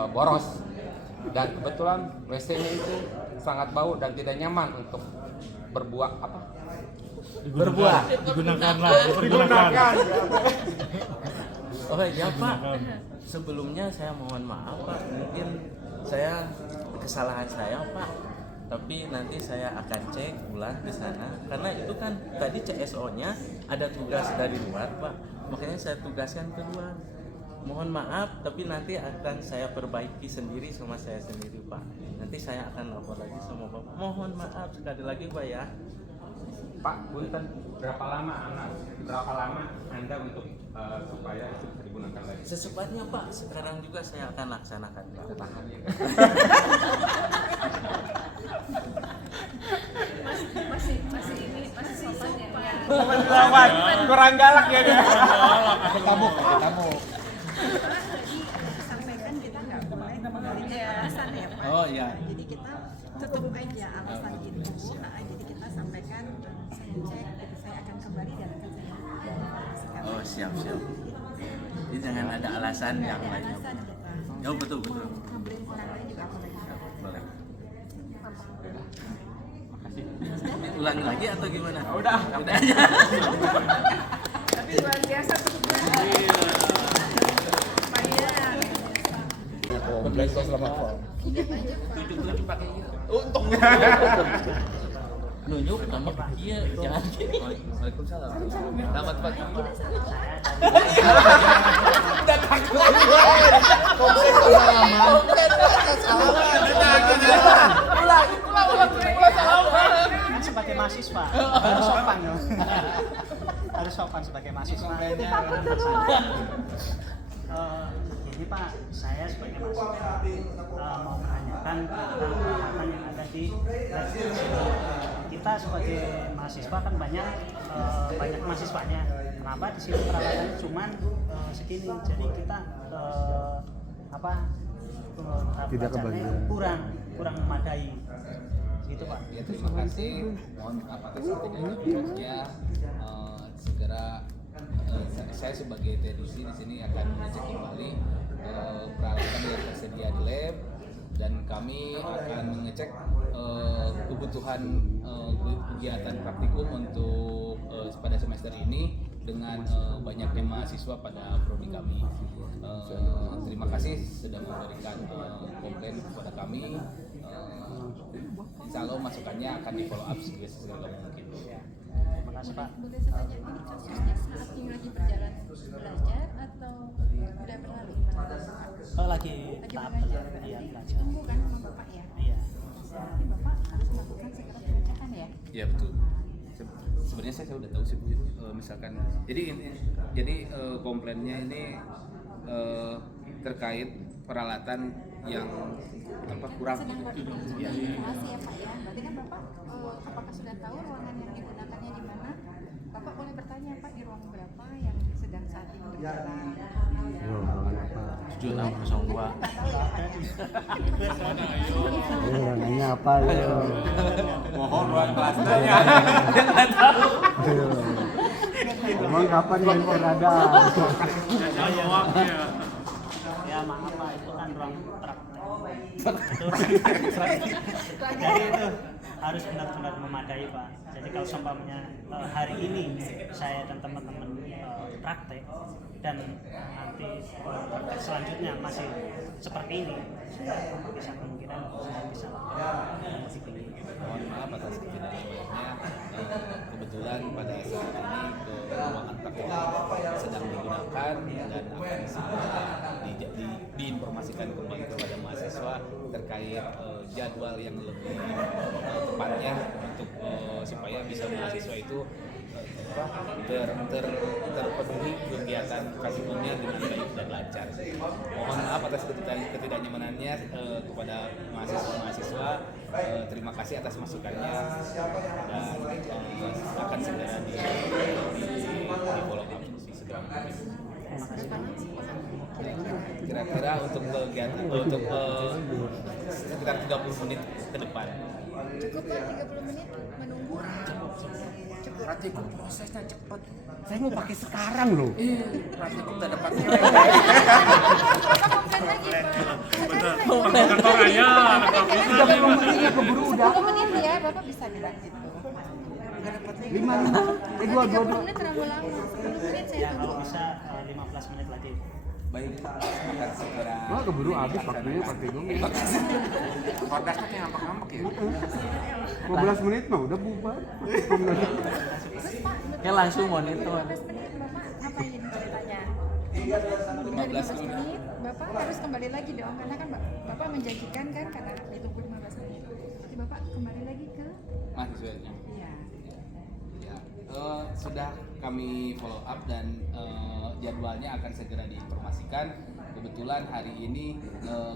boros dan kebetulan WC-nya itu sangat bau dan tidak nyaman untuk berbuah apa? Digunakan. Oh iya Pak, sebelumnya saya mohon maaf Pak, mungkin saya kesalahan saya Pak, tapi nanti saya akan cek ulang di sana karena itu kan tadi CSO-nya ada tugas dari luar Pak, makanya saya tugaskan keluar. Mohon maaf, tapi nanti akan saya perbaiki sendiri sama saya sendiri Pak. Nanti saya akan lapor lagi sama Bapak. Mohon maaf sekali lagi Pak ya. Pak, punten, berapa lama Anda untuk supaya itu bisa digunakan lagi? Secepatnya Pak, sekarang juga saya akan laksanakan Pak. Tahan ya. masih sopan ya. Kurang galak ya dia. Tabuk. Sampaikan kita nggak boleh mengalami alasan ya Pak. Oh iya. Jadi kita tutup aja alasan itu. Jadi kita sampaikan, saya cek, saya akan kembali dan akan saya informasikan. Oh siap. Jadi jangan ada alasan yang lainnya. Oh betul. Ngambilin orang lain juga boleh. Boleh. Ulangi lagi atau gimana? Udah aja. Tapi luar biasa juga. Berbelas lama kok. Tunjuk pakai iya. Untung. Nunjuk nama iya, jangan gini. Waalaikumsalam. Selamat pagi. Udah takut. Kan sebagai mahasiswa harus sopan dong. Harus sopan sebagai mahasiswa. Ini Pak, saya sebagai mahasiswa mau menanyakan tentang peralatan yang ada di kita sebagai mahasiswa kan banyak mahasiswanya. Kenapa di sini peralatannya cuma segini? Jadi kita tidak kebagian. Kurang memadai. Gitu Pak. Ya terima kasih. Mohon maaf atas ketidakjelasannya. Segera saya sebagai teknisi di sini akan mengecek kembali peralatan yang tersedia di lab dan kami akan mengecek kebutuhan kegiatan praktikum untuk pada semester ini dengan banyaknya mahasiswa pada prodi kami. Terima kasih sudah memberikan komplain kepada kami. Insya Allah masukannya akan di follow up segera mungkin. Terima kasih Pak. Boleh saya tanya, ini kasusnya saat ini lagi berjalan belajar atau udah berlalu gimana? Oh lagi tahap belajar. Iya, belajar. Tunggu kan sama Bapak ya? Iya. Berarti Bapak harus melakukan segera pengecekan ya? Ya betul. Sebenarnya saya udah tahu sih Bu. Misalkan jadi komplainnya ini terkait peralatan yang kurang. Sedang berkomunikasi Ya. ya Pak ya. Berarti kan Bapak apakah sudah tahu ruangan yang digunakannya di mana? Bapak boleh bertanya Pak di ruang berapa yang sedang saat ini berjalan? Ruangan apa? 7602. Ruangannya apa ya? Mohon ruang kelasnya. Emang kapan yang berada? Ya maaf Pak, itu kan ruang praktek. Jadi itu harus benar-benar memadai Pak. Jadi kalau seumpamanya hari ini saya dan teman-teman praktek dan nanti praktek selanjutnya masih seperti ini, saya bisa kemungkinan saya bisa lebih tinggi. Mohon maaf atas ketidaknyamanan. Kebetulan pada saat ini ruangan praktek sedang digunakan dan akan segera diinformasikan kembali kepada mahasiswa terkait jadwal yang lebih tepatnya untuk supaya bisa mahasiswa itu terpenuhi kegiatan praktikumnya dengan baik dan lancar. Mohon maaf atas ketidaknyamanannya kepada mahasiswa. Terima kasih atas masukannya dan akan segera di follow up segera mungkin. Kira-kira untuk kegiatan untuk sekitar 30 menit ke depan. Cukup Pak 30 menit menunggu. Praktikum prosesnya cepat. Saya mau pakai sekarang loh. Praktikum tak dapat nilai. Benar. Keburu udah. 10 menit ya, Bapak bisa bilang gitu. Enggak dapat nilai. 30 menit terlalu lama. 10 menit saya Ya tunggu. kalau bisa 15 menit lagi. Baik, akan segera. Wah, keburu habis waktunya praktikum ya. 14 kayak ngambek-ngambek ya. 15 menit mah udah bubar. Ya langsung monitor. 15 menit Bapak ngapain ceritanya? 15 menit Bapak harus kembali lagi dong karena kan Bapak menjanjikan kan karena ditunggu 15 menit. Jadi Bapak kembali lagi ke Mahasiswanya. Iya. Ya, sudah kami follow up dan jadwalnya akan segera diinformasikan. Kebetulan hari ini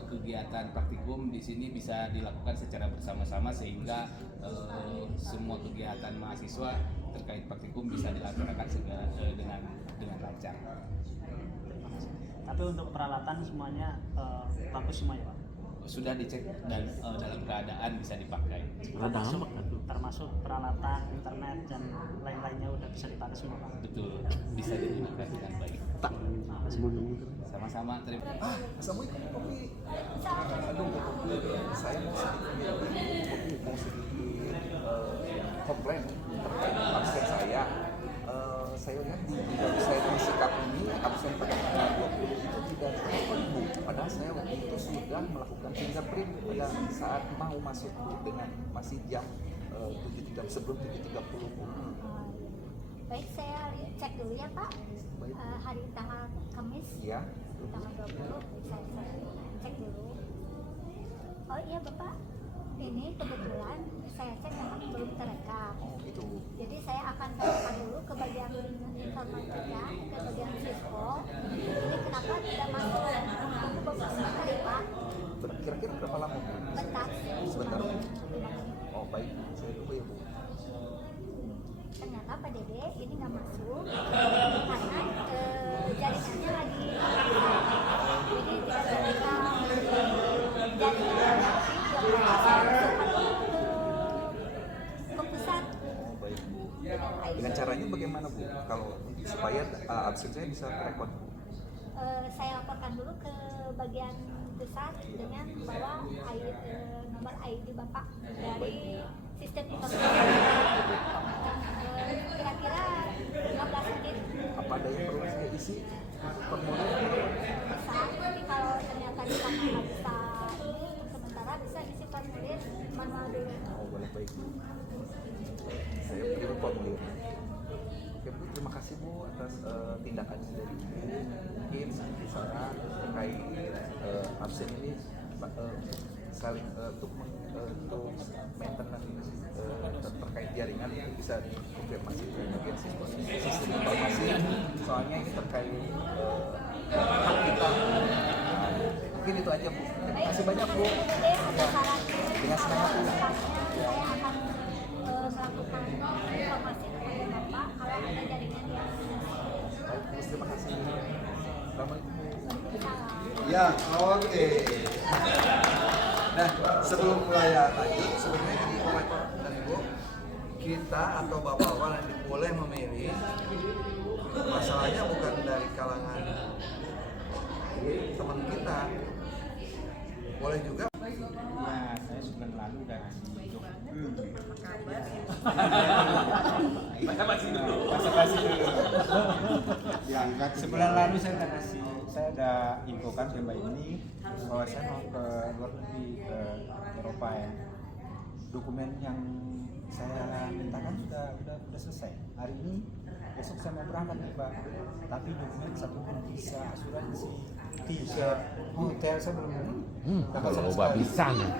kegiatan praktikum di sini bisa dilakukan secara bersama-sama sehingga semua kegiatan mahasiswa terkait praktikum bisa dilaksanakan segera dengan lancar. Tapi untuk peralatan semuanya bagus semua ya Pak? Sudah dicek dan dalam keadaan bisa dipakai. Termasuk peralatan internet dan lain-lainnya udah bisa dipakai semua Pak? Betul, bisa digunakan dengan baik. Sama-sama, terima kasih. Assalamualaikum kopi. Aduh, kopi. Saya mau sedikit komplain terkait absen saya. Saya lihat di saya sikap ini absen pada tanggal 20 itu tidak terekam Bu. Padahal saya waktu itu sudah melakukan fingerprint pada saat mau masuk dengan masih jam 7.30 sebelum 7.30 Bu. Baik, saya cek dulu ya Pak. Hari tanggal Kamis. Ya. Tanggal 20 saya cek dulu. Oh iya Bapak, ini kebetulan saya cek memang belum terekam. Jadi saya akan tanyakan dulu ke bagian informatika, ke bagian Cisco. Ini kenapa tidak masuk? Tunggu beberapa kali Pak. Kira-kira berapa lama Bu? Bentar. Sebentar. Oh baik, saya tunggu ya Bu. Ternyata Pak Dede ini nggak masuk karena jaringannya lagi jadi tidak terekam jaringan ke pusat. Oh baik Bu. Dengan caranya bagaimana Bu? Kalau supaya absen saya bisa terekam? Saya laporkan dulu ke bagian pusat dengan bawa nomor ID Bapak dari sistem informasi. Kira-kira 15 menit. Apa ada yang perlu saya isi? Formulir? Bisa, tapi kalau ternyata di sana nggak bisa ini, untuk sementara bisa isi formulir manual dulu. Oh boleh, baik Bu. Saya beri formulir. Oke Bu, terima kasih Bu atas tindakannya dari Ibu. Mungkin saran terkait absen ini saling untuk maintenance terkait jaringan itu bisa dikonfirmasi ke bagian sistem informasi. Soalnya ini terkait hak kita. Mungkin itu aja Bu. Terima kasih banyak Bu. Dengan senang hati. Saya akan melakukan informasi kepada Bapak kalau ada jaringan yang baik Bu, terima kasih. Assalamualaikum Bu. Ya, oke. Nah, sebelum mulai lanjut, sebenarnya ini Bapak dan Ibu, kita atau bapak-bapak nanti boleh memilih. Masalahnya bukan dari kalangan teman kita, boleh juga. Nah, saya sudah lalu dari Basa-basi dulu. Basa-basi dulu. Sebulan lalu saya udah infokan ke Mbak ini bahwa saya mau ke luar negeri, ke Eropa ya. Dokumen yang saya mintakan sudah selesai. Hari ini, besok saya mau berangkat nih Pak. Tapi dokumen satu pun visa, asuransi, tiket, hotel saya belum. Kalau Mbak bisa nih.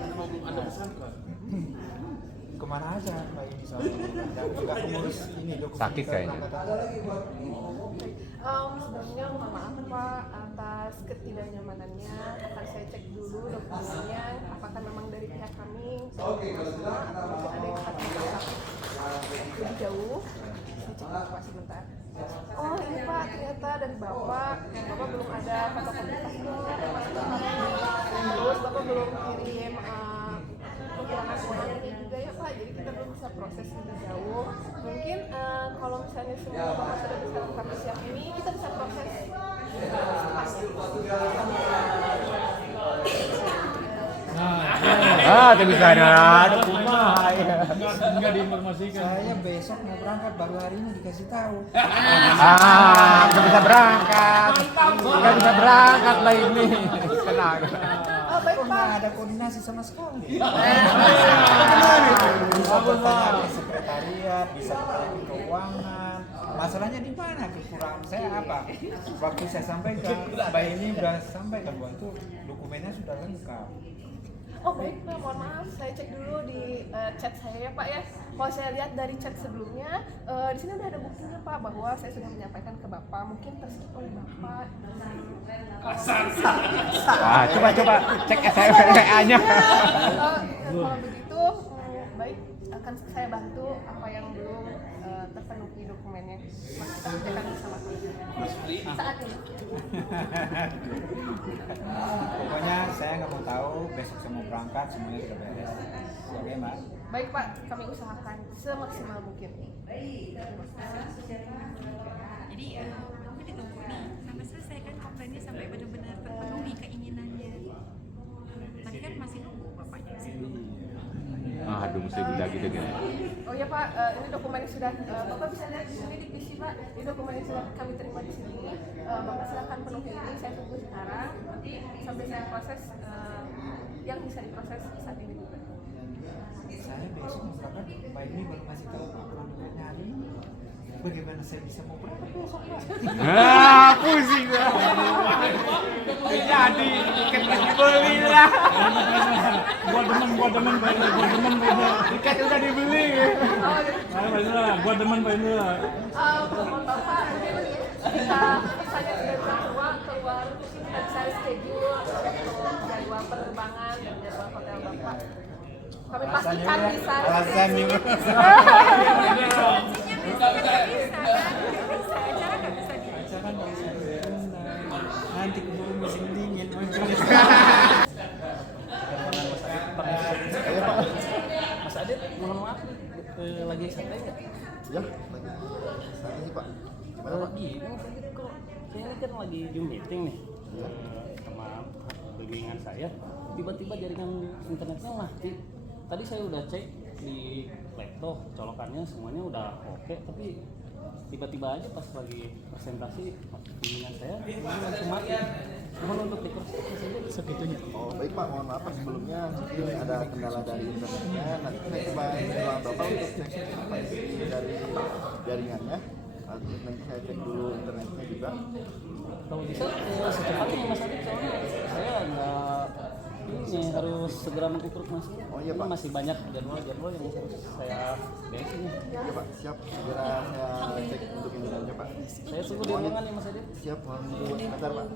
Kemana aja Mbak ini nggak ngurus ini dokumen sakit kayaknya. Sebenarnya mohon maaf Pak atas ketidaknyamanannya. Akan saya cek dulu dokumennya apakah memang dari pihak kami atau mungkin ada yang lebih jauh. Saya cek dulu Pak sebentar. Oh ini Pak, ternyata dari Bapak belum ada fotokopi paspornya. Terus Bapak belum kirim pengiriman uang ini juga ya Pak, jadi kita belum bisa proses lebih jauh. Mungkin kalau misalnya semua Bapak sudah bisa kami siap ini, kita bisa proses itu bisa ada kumah ya. Enggak diinformasikan. Saya besok mau berangkat, baru hari ini dikasih tahu. Nggak bisa berangkat. Nggak bisa berangkat lah ini. Tenang. Baik Pak. Nggak ada koordinasi sama sekali. Bisa bertanya ke sekretariat, bisa bertanya ke keuangan. Masalahnya di mana kekurangan saya apa? Waktu saya sampaikan, Mbak ini sudah sampaikan bahwa itu dokumennya sudah lengkap. Oh baik Pak, mohon maaf, saya cek dulu di chat saya ya Pak ya. Kalau saya lihat dari chat sebelumnya, di sini udah ada buktinya Pak bahwa saya sudah menyampaikan ke Bapak, mungkin terskip oleh Bapak. Coba cek SWA-nya. Kalau begitu, baik akan saya bantu apa yang belum terpenuhi dokumennya. Kita akan bersama saat ini. Pokoknya saya nggak mau tahu, besok saya mau berangkat semuanya sudah beres. Oke Mbak. Baik Pak, kami usahakan semaksimal mungkin. Jadi kamu ditunggu nih sampai selesai kan komplainnya, sampai benar-benar terpenuhi keinginannya. Tadi kan masih nunggu bapaknya sebelum. Aduh, mesti beda gitu kan. Oh ya Pak, ini dokumennya sudah Bapak bisa lihat di sini di PC Pak. Ini dokumennya sudah kami terima di sini. Bapak silakan penuhi ini, saya tunggu sekarang. Nanti sampai saya proses yang bisa diproses saat ini juga. Saya besok mau berangkat, Pak ini baru masih tahu dokumennya hari ini. Bagaimana saya bisa mau berangkat besok Pak? Pusing lah. Jadi dibeli lah. Gua demen tiket udah dibeli. Gua demen Pak Indra. Mohon Bapak, kita saya sudah keluar, kita bisa schedule jadwal penerbangan dan jadwal hotel Bapak. Kami pastikan bisa. Alasan nih. Nanti keburu musim dingin munculnya. Mas Adit, mohon maaf, lagi santai nggak? Ya, lagi santai sih Pak. Gimana Pak? Gini, kok saya kan lagi Zoom meeting nih sama bimbingan saya. Tiba-tiba jaringan internetnya mati. Tadi saya udah cek di laptop, colokannya semuanya udah oke, tapi tiba-tiba aja pas lagi presentasi bimbingan saya langsung mati. Mohon untuk di-cross saja segitunya. Oh baik Pak, mohon maaf Pak, sebelumnya mungkin ada kendala dari internetnya. Nanti saya coba bilang Bapak untuk cek apa itu dari jaringannya. Nanti saya cek dulu internetnya juga. Kalau bisa secepatnya Mas Adit, soalnya saya nggak ini harus segera mengikuti Mas. Oh iya Pak. Masih banyak jadwal yang harus saya beresin. Iya Pak, siap. Segera saya cek untuk internetnya Pak. Saya tunggu di ruangan ya Mas Adit. Siap, mohon tunggu sebentar Pak.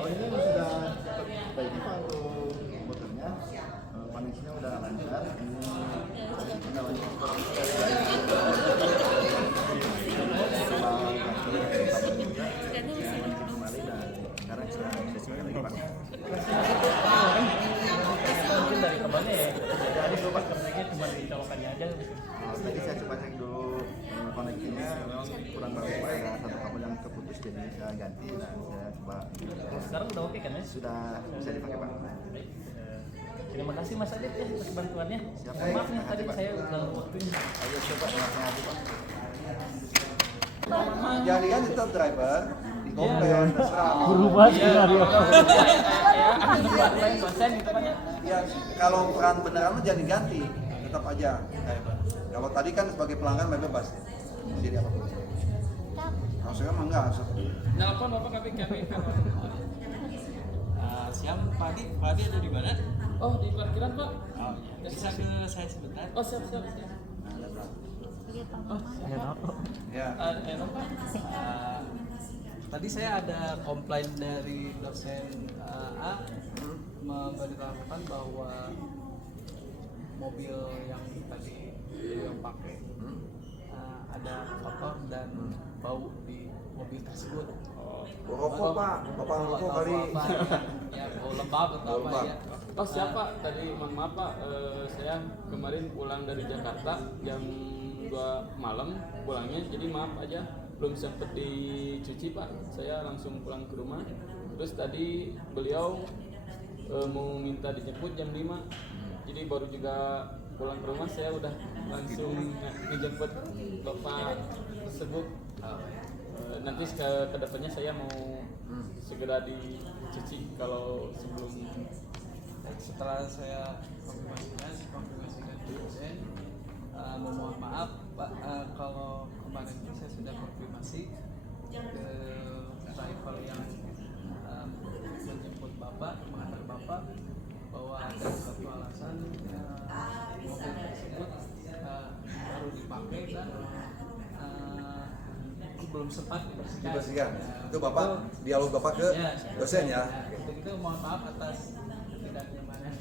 Oh ini sudah baik Pak untuk komputernya. Koneksinya udah lancar. Ini kendalanya seperti sekarang sudah sesuai lagi Pak. Mungkin dari kabarnya ya, jadi coba koneksinya cuma di colokannya aja. Tadi saya coba cek dulu koneksinya, memang kurang bagus Pak, ada satu kabel yang terputus jadi saya ganti dan saya coba. Sekarang udah oke kan ya? Sudah bisa dipakai Pak. Terima kasih Mas Adit ya atas bantuannya. Maaf nih tadi saya ganggu waktunya. Ayo coba ngaji Pak. Jadi kan tetap driver di komplain terserah. Berubah skenario. Ya kalau peran beneran mah jangan diganti, tetap aja driver. Kalau tadi kan sebagai pelanggan bebas ya. Jadi apa? Maksudnya mah enggak. Nelpon Bapak kami. Siang Pak Adi ada di mana? Oh di parkiran Pak. Oh iya. Bisa ke saya sebentar? Oh siap. Oh ya. Enak Pak. Tadi saya ada komplain dari dosen A memberitahukan bahwa mobil yang tadi yang pakai ada kotor dan bau di mobil tersebut. Rokok Pak, Bapak rokok kali. Ya, bau lembab atau apa ya. Oh siapa? Tadi maaf Pak, saya kemarin pulang dari Jakarta jam 2 malam pulangnya, jadi maaf aja belum sempat dicuci Pak. Saya langsung pulang ke rumah. Terus tadi beliau mau minta dijemput jam 5, jadi baru juga pulang ke rumah saya udah langsung dijemput Bapak tersebut. Nanti ke depannya saya mau segera dicuci kalau sebelum. Setelah saya konfirmasikan dosen, mohon maaf Pak, kalau kemarin itu saya sudah konfirmasi ke driver yang menjemput Bapak, mengantar Bapak, bahwa ada satu alasan mobil tersebut baru dipakai dan belum sempat dibersihkan. Itu Bapak dialog Bapak ke dosen ya. Itu mohon maaf atas ketidaknyamanan.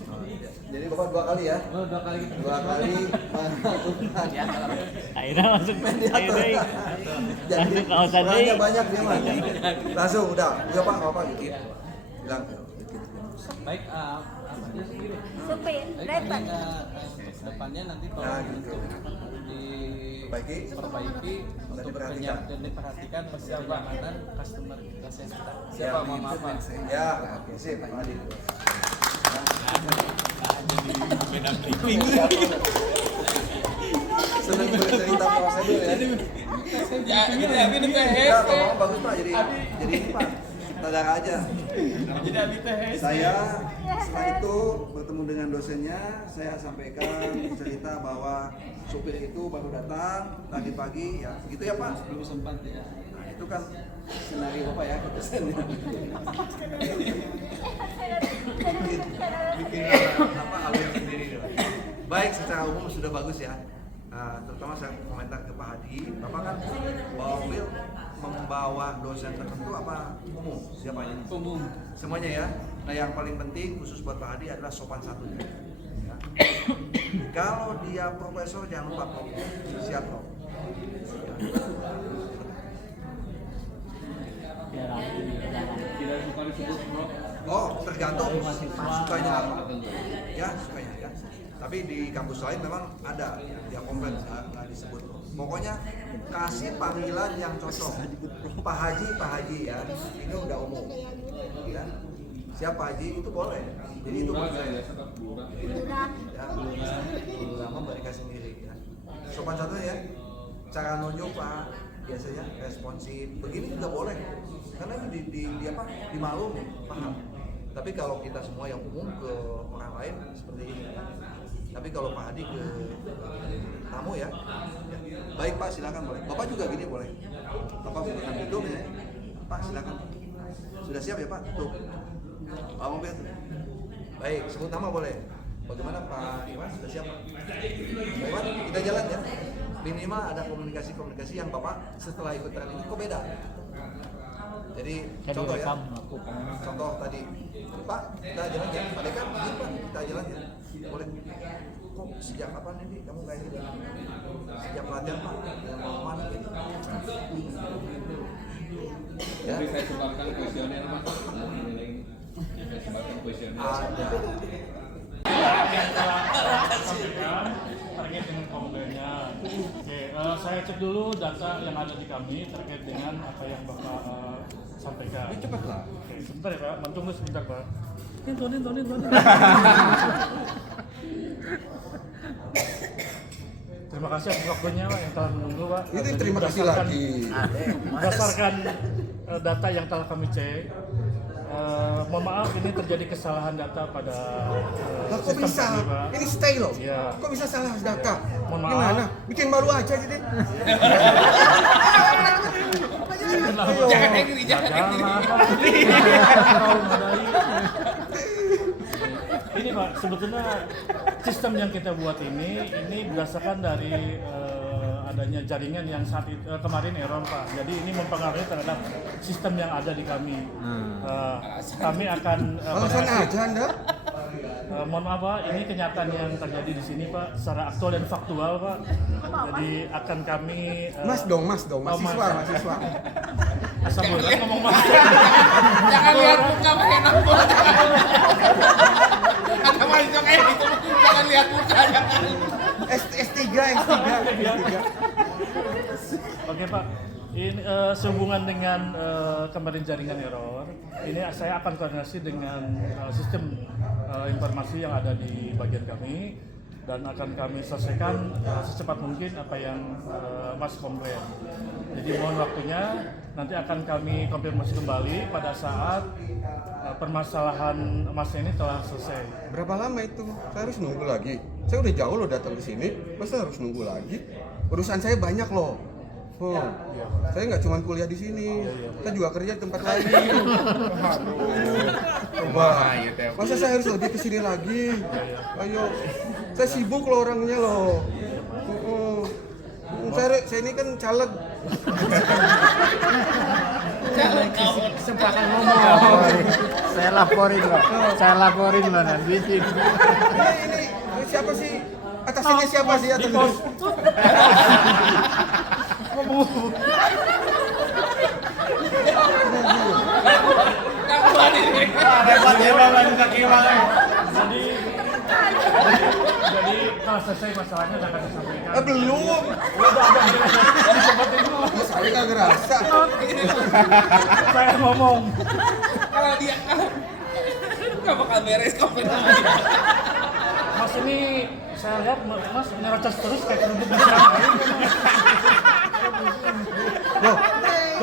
Jadi Bapak 2 kali ya? Oh, 2 kali. 2 kali melakukan. Akhirnya langsung Jadi banyak banyak dia mah. Langsung udah Pak apa gitu. Bilang baik, supir, driver. Depannya nanti kalau untuk diperbaiki untuk diperhatikan kenyamanan customer kita. Siapa maaf Pak? Ya, oke sip Pak Adi. Beda briefing. Senang bercerita prosedur ya. Ya, ini Ya, bagus Pak jadi ini Pak. Sadar aja. Jadi Abi teh saya setelah itu bertemu dengan dosennya, saya sampaikan cerita bahwa supir itu baru datang tadi pagi ya, gitu ya Pak. Belum sempat ya. Nah, itu kan skenario apa ya dosennya. Bikin apa alur sendiri. Baik, secara umum sudah bagus ya. Terutama saya komentar ke Pak Hadi, Bapak kan bawa mobil membawa dosen tertentu apa umum? Siapanya? Umum. Semuanya ya. Nah yang paling penting khusus buat Pak Hadi adalah sopan santun. Ya. Kalau dia profesor jangan lupa Prof. Siap Prof. Oh tergantung sukanya apa? Ya sukanya ya. Tapi di kampus lain memang ada yang komplain nggak disebut. Pokoknya kasih panggilan yang cocok. Pak Haji ya, itu udah umum. Ya. Siapa Haji itu boleh. Jadi itu boleh. Ya, Lurah memberikan sendiri ya. Sopan satu ya. Cara nunjuk Pak biasanya responsif. Begini juga boleh. Karena itu di apa? Dimaklumi, paham. Tapi kalau kita semua yang umum ke orang lain seperti ini. Tapi kalau Pak Hadi ke tamu ya, baik Pak silakan boleh. Bapak juga gini boleh. Bapak menggunakan video ya, Pak silakan. Sudah siap ya Pak? Tuh, bawa mobil tuh. Baik, sebut nama boleh. Bagaimana Pak Iwan sudah siap Pak? Pak Iwan, kita jalan ya. Minimal ada komunikasi yang Bapak setelah ikut tren ini kok beda. Jadi contoh ya, contoh tadi, Pak kita jalan ya, Pak Dekan, Pak kita jalan ya, boleh. Kok sejak kapan ini kamu kayak gini? Sejak pelatihan Pak, dengan pengalaman gitu. Ya. Jadi saya sebarkan kuesioner Pak, saya sebarkan kuesioner. Ada. Terkait dengan komplainnya. Oke, saya cek dulu data yang ada di kami terkait dengan apa yang Bapak sampaikan. Cepatlah. Oke, sebentar ya Pak, tunggu sebentar Pak. Tonin. Terima kasih atas waktunya Pak yang telah menunggu Pak. Ini terima kasih lagi. Berdasarkan data yang telah kami cek, mohon maaf ini terjadi kesalahan data pada Kok sistem bisa? kami Pak. Ini stay loh. Iya. Kok bisa salah data? Mohon maaf. Gimana? Bikin malu aja jadi. Jangan angry. Ini Pak, sebetulnya sistem yang kita buat ini berdasarkan dari adanya jaringan yang saat itu, kemarin error Pak. Jadi ini mempengaruhi terhadap sistem yang ada di kami. Kami akan Alasan aja Anda. mohon maaf Pak, ini kenyataan yang terjadi di sini Pak, secara aktual dan faktual Pak. Jadi akan kami Mas dong, mahasiswa. Asal boleh ngomong mas. Jangan lihat muka pakai nambah. Ada mahasiswa kayak gitu, jangan lihat muka. S3. Oke Pak, ini sehubungan dengan kemarin jaringan error, ini saya akan koordinasi dengan sistem informasi yang ada di bagian kami dan akan kami selesaikan secepat mungkin apa yang Mas komplain. Jadi mohon waktunya, nanti akan kami konfirmasi kembali pada saat permasalahan Mas ini telah selesai. Berapa lama itu? Saya harus nunggu lagi. Saya udah jauh loh datang ke sini, masa harus nunggu lagi? Urusan saya banyak loh. Saya nggak cuma kuliah di sini, saya juga kerja di tempat lain. Coba, masa saya harus lebih ke sini lagi? Ayo, saya sibuk loh orangnya loh. Saya ini kan caleg. Kesempatan ngomong. Saya laporin loh nanti. Ini siapa sih? Atasnya siapa sih atasnya? Jadi kalau selesai masalahnya udah akan disampaikan. Belum. Saya nggak ngerasa. Saya ngomong. Kalau dia nggak bakal beres komen. Mas ini saya lihat Mas nyerocos terus kayak kerudung di sana.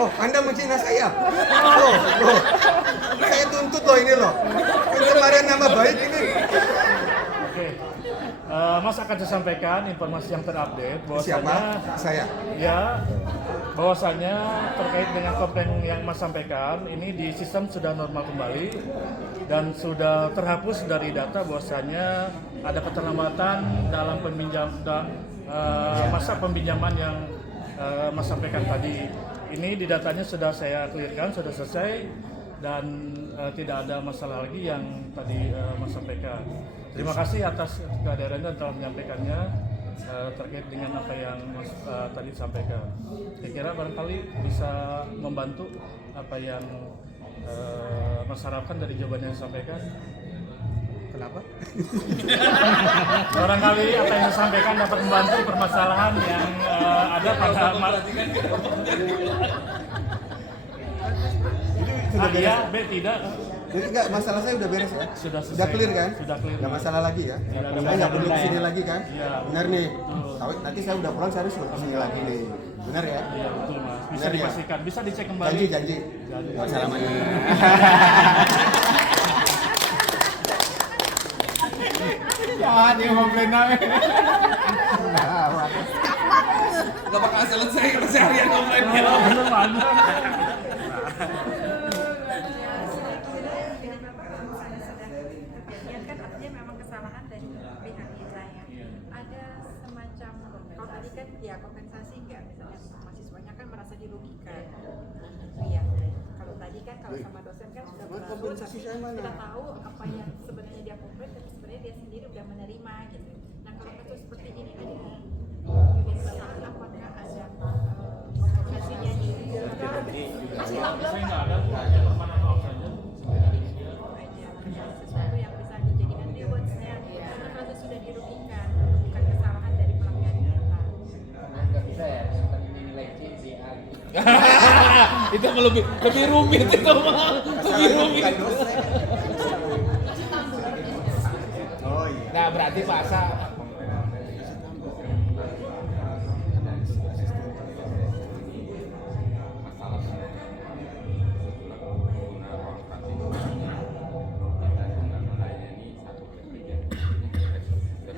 Loh, Anda menghina saya. Loh. Saya tuntut loh ini loh. Kemarin nama baik ini. Oke. Mas akan saya sampaikan informasi yang terupdate bahwasanya Saya. Ya, bahwasanya terkait dengan komplain yang Mas sampaikan ini di sistem sudah normal kembali dan sudah terhapus dari data bahwasanya ada keterlambatan dalam masa peminjaman yang Mas sampaikan tadi. Ini di datanya sudah saya clearkan, sudah selesai dan tidak ada masalah lagi yang tadi Mas sampaikan. Terima kasih atas kehadirannya dan telah menyampaikannya terkait dengan apa yang Mas tadi sampaikan. Saya kira barangkali bisa membantu apa yang Mas harapkan dari jawaban yang disampaikan. Kenapa? Barangkali apa yang disampaikan dapat membantu permasalahan yang ada pada A, B tidak. Jadi enggak, masalah saya udah beres ya? Sudah selesai. Udah clear kan? Sudah clear. Enggak masalah lagi ya? Tidak ada Saya nggak perlu masalah. kesini lagi kan? Iya. Benar nih. Nanti saya udah pulang, saya harus kesini lagi nih. Benar ya? Iya betul Mas. Bisa Benar ya? dipastikan, bisa dicek kembali. Janji. Wassalamualaikum. Wah, dia komplain aja. Gak bakal selesai kalau seharian komplainnya. Belum ada. Kan artinya memang kesalahan dari pihaknya saya. Ada semacam, kalau tadi kan ya kompensasi enggak, misalnya mahasiswanya kan merasa dirugikan. Iya. Kalau tadi kan kalau sama dosen kan sudah berlalu, tapi kita tahu apa yang sebenarnya dia komplain, tapi sebenarnya dia sendiri udah menerima gitu. Nah kalau kasus seperti ini ada unit kesalahan, apakah ada kompensasinya juga? Masih belum. Saya nggak ada. Mana-mana saja. Sesuatu yang bisa dijadikan rewards-nya karena kalau sudah dirugikan, bukan kesalahan dari pelanggan data. Nggak bisa ya, simpan nilai C di A. Itu lebih rumit itu mah, lebih rumit. Nanti Pak Asa.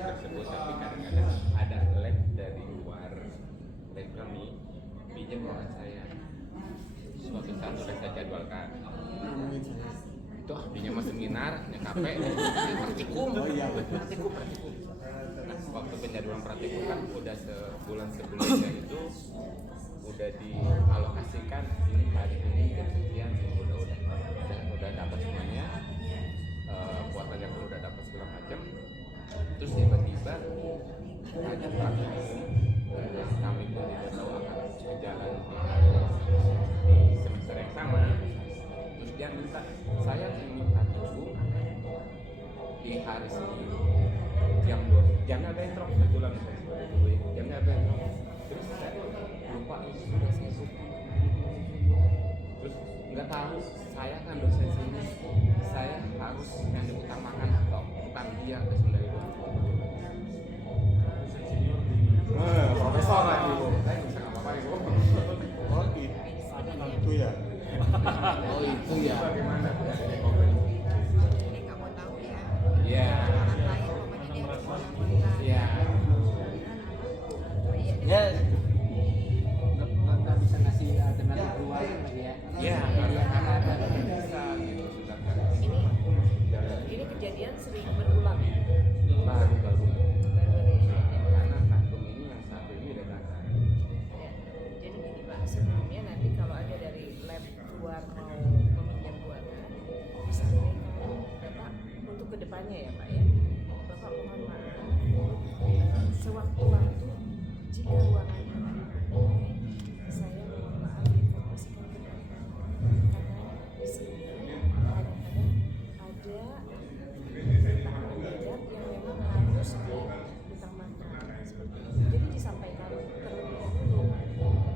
Tersebut, tapi kadang-kadang ada lab dari luar lab kami pinjam ruangan saya. Suatu saat sudah saya jadwalkan. Itu ahlinya mah seminar, KP, praktikum. Nah, waktu penjadwalan praktikum kan udah sebulan sebelumnya itu udah dialokasikan ini hari ini jam sekian, udah dapat semuanya, kuotanya pun udah dapat segala macam. Terus tiba-tiba ada praktikum yang kami pun tidak tahu akan berjalan di semester yang sama. Terus dia minta saya ingin praktikum di hari Senin jam 2, jamnya bentrok kebetulan saya sebagai guru ya, jamnya bentrok. Terus saya lupa sudah sibuk. Terus nggak tahu saya kan dosen sini, saya harus yang diutamakan atau bukan dia dosen dari luar. Profesor lagi Bu. Saya bisa nggak apa-apa ibu. Oh itu ya. Oh itu ya. Bagaimana? Ini nggak mau tahu ya. Iya. Orang lain pokoknya dia harus melakukan. Iya. Ya, nggak bisa ngasih alternatif keluar lagi ya. Iya. Karena bisa gitu sudah kan. Ini kejadian sering berulang. Baru-baru. Baru-baru ini. Karena kantung ini yang satu ini udah gagal. Ya. Jadi gini Pak, sebelumnya nanti kalau ada dari lab luar mau meminjam ruangan, disampaikan Bapak untuk kedepannya ya Pak ya. Bapak mohon maaf, sewaktu-waktu jika ruangannya dipakai, saya mohon maaf informasikan ke Bapak. Karena di sini kadang-kadang ada permintaan mendadak yang memang harus diutamakan seperti itu. Jadi disampaikan terlebih dahulu.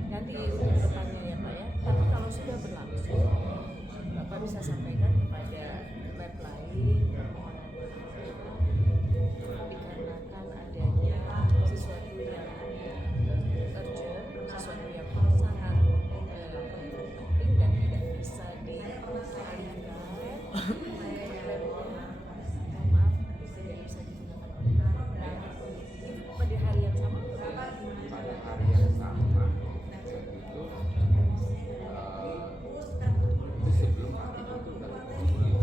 Nanti untuk kedepannya ya Pak ya. Tapi kalau sudah berlangsung, Bapak bisa sampaikan kepada lab lain dikarenakan adanya sesuatu yang urgent, sesuatu yang sangat penting dan tidak bisa dialihkan. Maaf, tidak bisa digunakan oleh Bapak. Pada hari yang sama, Pada hari yang sama itu sebelum praktikum itu udah praktikum belum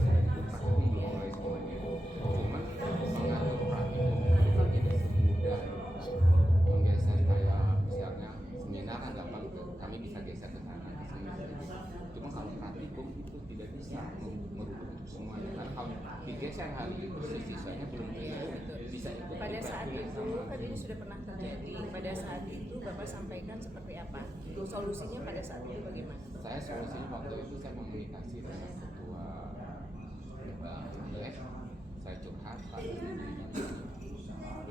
mulai semuanya. Cuman mengatur praktikum itu kan tidak semudah menggeser kayak misalnya seminar kan gampang kami bisa geser ke sana ke sini. Cuma kalau praktikum itu tidak bisa merubah itu semuanya. Karena kalau digeser hari itu sisanya belum bisa ikut. pada saat itu kan ini sudah pernah terjadi. Pada saat itu Bapak sampaikan seperti apa? Solusinya pada saat itu bagaimana? Saya solusinya waktu itu saya komunikasi dengan ketua lab, saya curhat Pak. Terus cuma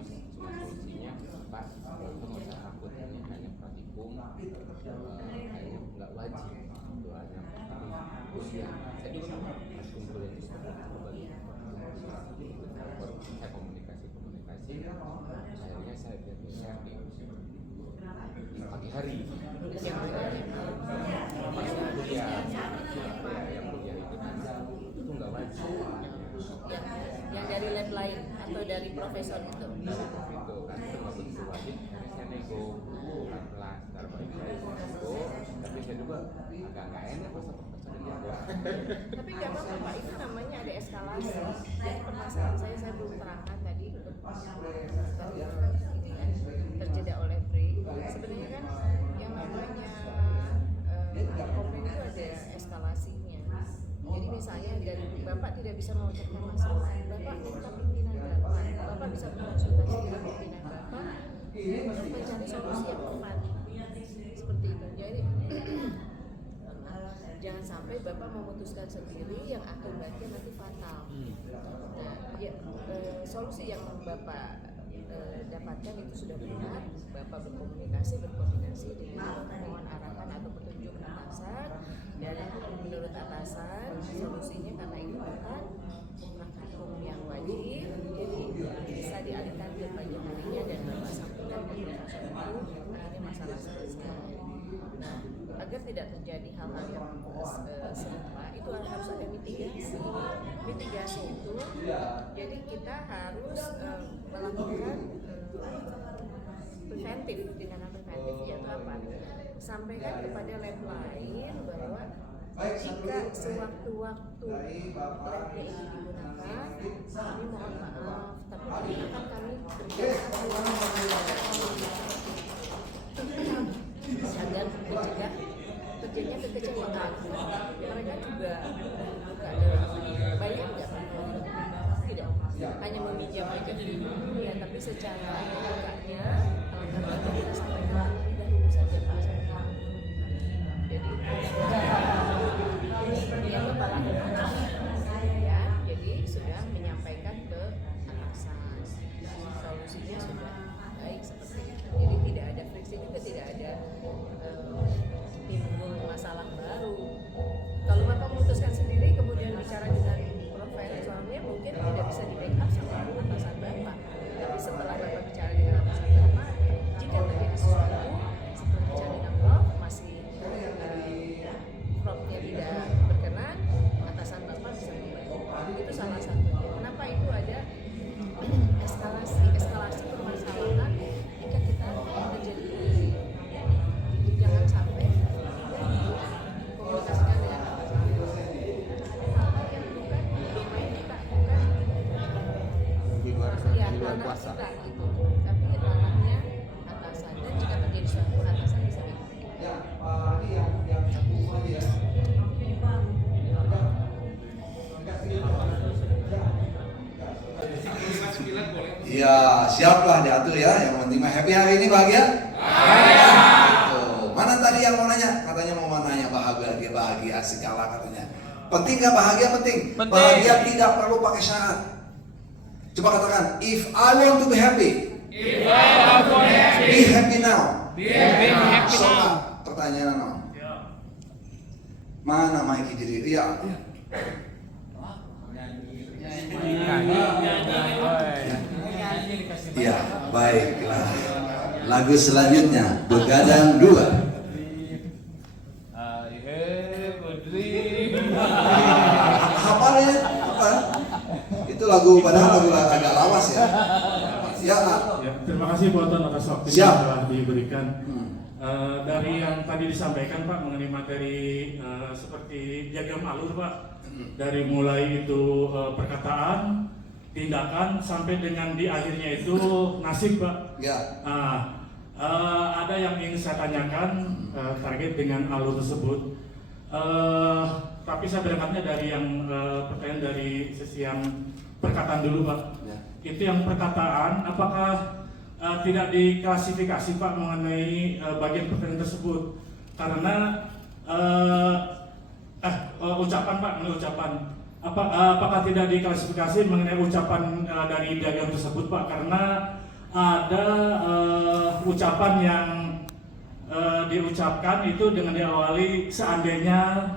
solusinya Pak, itu nggak usah takut, ini hanya praktikum, hanya nggak wajib, itu hanya usia. Saya juga harus kumpulin itu baru saya komunikasi, akhirnya saya share di pagi hari. Yang kuliah itu kan itu nggak wajib. Yang dari lab lain atau dari profesor itu? Itu kan itu nggak begitu wajib. Jadi saya nego pelan-pelan secara baik-baik nego. Tapi saya juga agak nggak enak pas profesor nego. Tapi nggak apa-apa Pak, itu namanya ada eskalasi. Jadi permasalahan saya belum terangkan tadi terjeda oleh break. Sebenarnya kan yang namanya komplain itu ada eskalasinya. Jadi misalnya dari Bapak tidak bisa memecahkan masalah, Bapak minta pimpinan Bapak bisa berkonsultasi dengan pimpinan Bapak untuk mencari solusi yang tepat. Seperti itu. Jadi jangan sampai Bapak memutuskan sendiri yang akibatnya nanti fatal. Nah, ya, solusi yang Bapak dapatkan itu sudah benar. Bapak berkoordinasi dengan mohon arahan atau petunjuk atasan, dan menurut atasan solusinya karena ini bukan praktikum yang wajib, jadi bisa diadakan agar tidak terjadi hal-hal yang serupa itu harus ada mitigasi. Mitigasi itu jadi kita harus melakukan preventif. Tindakan preventif yaitu apa? Sampaikan kepada lab lain bahwa jika sewaktu-waktu labnya ini digunakan, kami mohon maaf, tapi ini akan kami kerjakan agar mencegah terjadinya kekecewaan. Mereka juga bayar nggak? Tidak, hanya meminjam aja ya, tapi secara logikanya kalau kita sampaikan dahulu saja Pak. Jadi dia kepala ya, jadi sudah menyampaikan ke atasan. Solusinya sudah baik seperti itu. Jadi tidak ada friksi juga, tidak ada timbul masalah baru. Kalau Bapak memutuskan sendiri kemudian bicara dengan profesornya mungkin tidak bisa di backup sama atasan Bapak. Tapi setelah Bapak bicara dengan atasan Bapak, jika terjadi sesuatu setelah bicara dengan Prof masih Profnya tidak berkenan, atasan Bapak bisa membantu. Itu salah satunya. Kenapa itu ada eskalasi permasalahan jika kita menjadi jangan sampai komunikasikan dengan atasan. Hal-hal yang bukan domain kita, bukan ya ranah kita gitu, tapi ranahnya atasan. Dan jika terjadi suatu atasan bisa Ya, siaplah diatur ya. Yang penting mah happy hari ini, bahagia? Bahagia. Mana tadi yang mau nanya? Katanya mau nanya bahagia segala katanya. Penting nggak bahagia? Penting. Bahagia tidak perlu pakai syarat. Coba katakan, if I want to be happy. If I want to be happy. Be happy now. Be happy now. Pertanyaan no. Mana Mike jadi? Iya. Ya, baiklah. Lagu selanjutnya Begadang 2. Hafal ya? Apa? Itu lagu padahal lagu agak lawas ya. Ya, terima kasih buat atas waktu yang telah diberikan. Dari yang tadi disampaikan Pak mengenai materi seperti diagram alur Pak, dari mulai itu perkataan, tindakan sampai dengan di akhirnya itu nasib Pak. Ya. Ada yang ingin saya tanyakan terkait dengan alur tersebut. Tapi saya berangkatnya dari yang pertanyaan dari sesi yang perkataan dulu Pak. Ya. Itu yang perkataan, apakah tidak diklasifikasi Pak mengenai bagian pertanyaan tersebut? Karena ucapan Pak, mengenai ucapan. Apakah tidak diklasifikasi mengenai ucapan dari diagram tersebut Pak? Karena ada ucapan yang diucapkan itu dengan diawali seandainya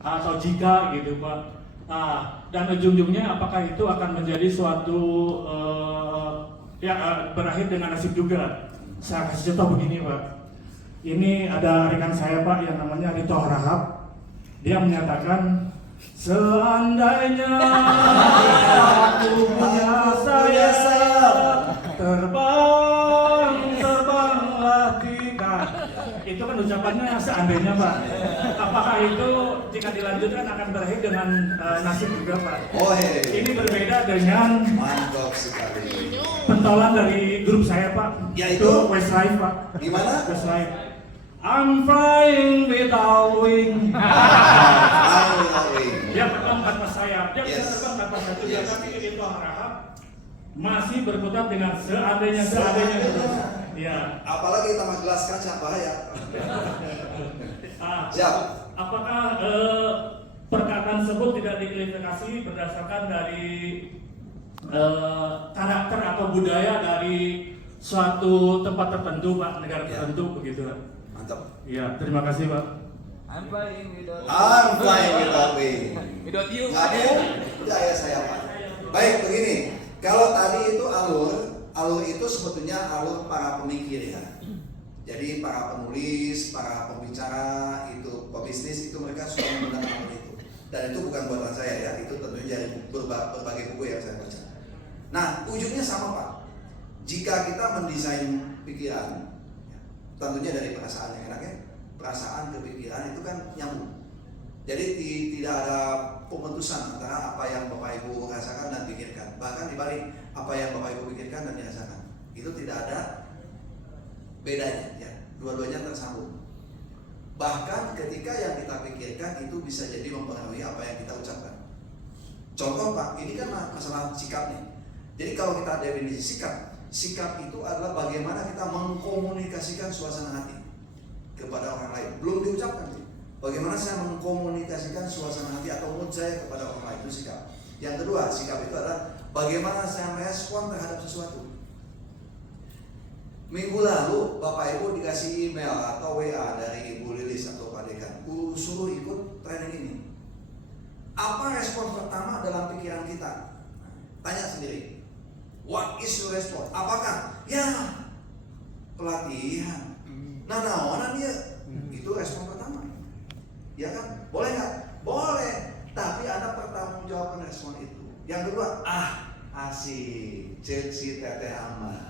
atau jika gitu Pak. Dan ujung-ujungnya apakah itu akan menjadi suatu berakhir dengan nasib juga. Saya kasih contoh begini Pak. Ini ada rekan saya Pak yang namanya Rito Harahap. Dia menyatakan, seandainya aku punya sayap, terbanglah kita. Itu kan ucapannya seandainya Pak. Apakah itu jika dilanjutkan akan berakhir dengan nasib juga Pak? Ini berbeda dengan mantap sekali. Pentolan dari grup saya Pak, yaitu Westlife Pak. Gimana? Westlife. I'm flying without wing. Dia terbang tanpa sayap. Dia bisa terbang tanpa satu, tapi itu harap masih berkutat dengan seandainya terus. Ya. Apalagi tambah gelas kaca bahaya. Siap. Apakah perkataan tersebut tidak diklasifikasi berdasarkan dari karakter atau budaya dari suatu tempat tertentu Pak, negara tertentu begitu Pak? Mantap. Iya, terima kasih Pak. I'm flying without wing. Without you. Percaya saya Pak. Baik, begini. Kalau tadi itu alur itu sebetulnya alur para pemikir ya. Jadi para penulis, para pembicara, itu pebisnis itu mereka suka menggunakan hal itu. Dan itu bukan buatan saya ya, itu tentunya dari berbagai buku yang saya baca. Nah, ujungnya sama Pak. Jika kita mendesain pikiran, tentunya dari perasaan yang enak ya, perasaan ke pikiran itu kan nyambung. Jadi tidak ada pemutusan antara apa yang Bapak Ibu rasakan dan pikirkan. Bahkan dibalik, apa yang Bapak Ibu pikirkan dan dirasakan, itu tidak ada bedanya ya. Dua-duanya tersambung. Bahkan ketika yang kita pikirkan itu bisa jadi mempengaruhi apa yang kita ucapkan. Contoh Pak, ini kan masalah sikap nih. Jadi kalau kita definisi sikap itu adalah bagaimana kita mengkomunikasikan suasana hati kepada orang lain. Belum diucapkan sih. Bagaimana saya mengkomunikasikan suasana hati atau mood saya kepada orang lain, itu sikap. Yang kedua, sikap itu adalah bagaimana saya merespon terhadap sesuatu. Minggu lalu Bapak Ibu dikasih email atau WA dari Ibu Lilis atau Pak Dekan, suruh ikut training ini. Apa respon pertama dalam pikiran kita? Tanya sendiri. What is your response? Apakah ya pelatihan? Nah, dia itu respon pertama. Ya kan? Boleh nggak? Boleh. Tapi ada pertanggungjawaban respon itu. Yang kedua, asik, si teteh aman.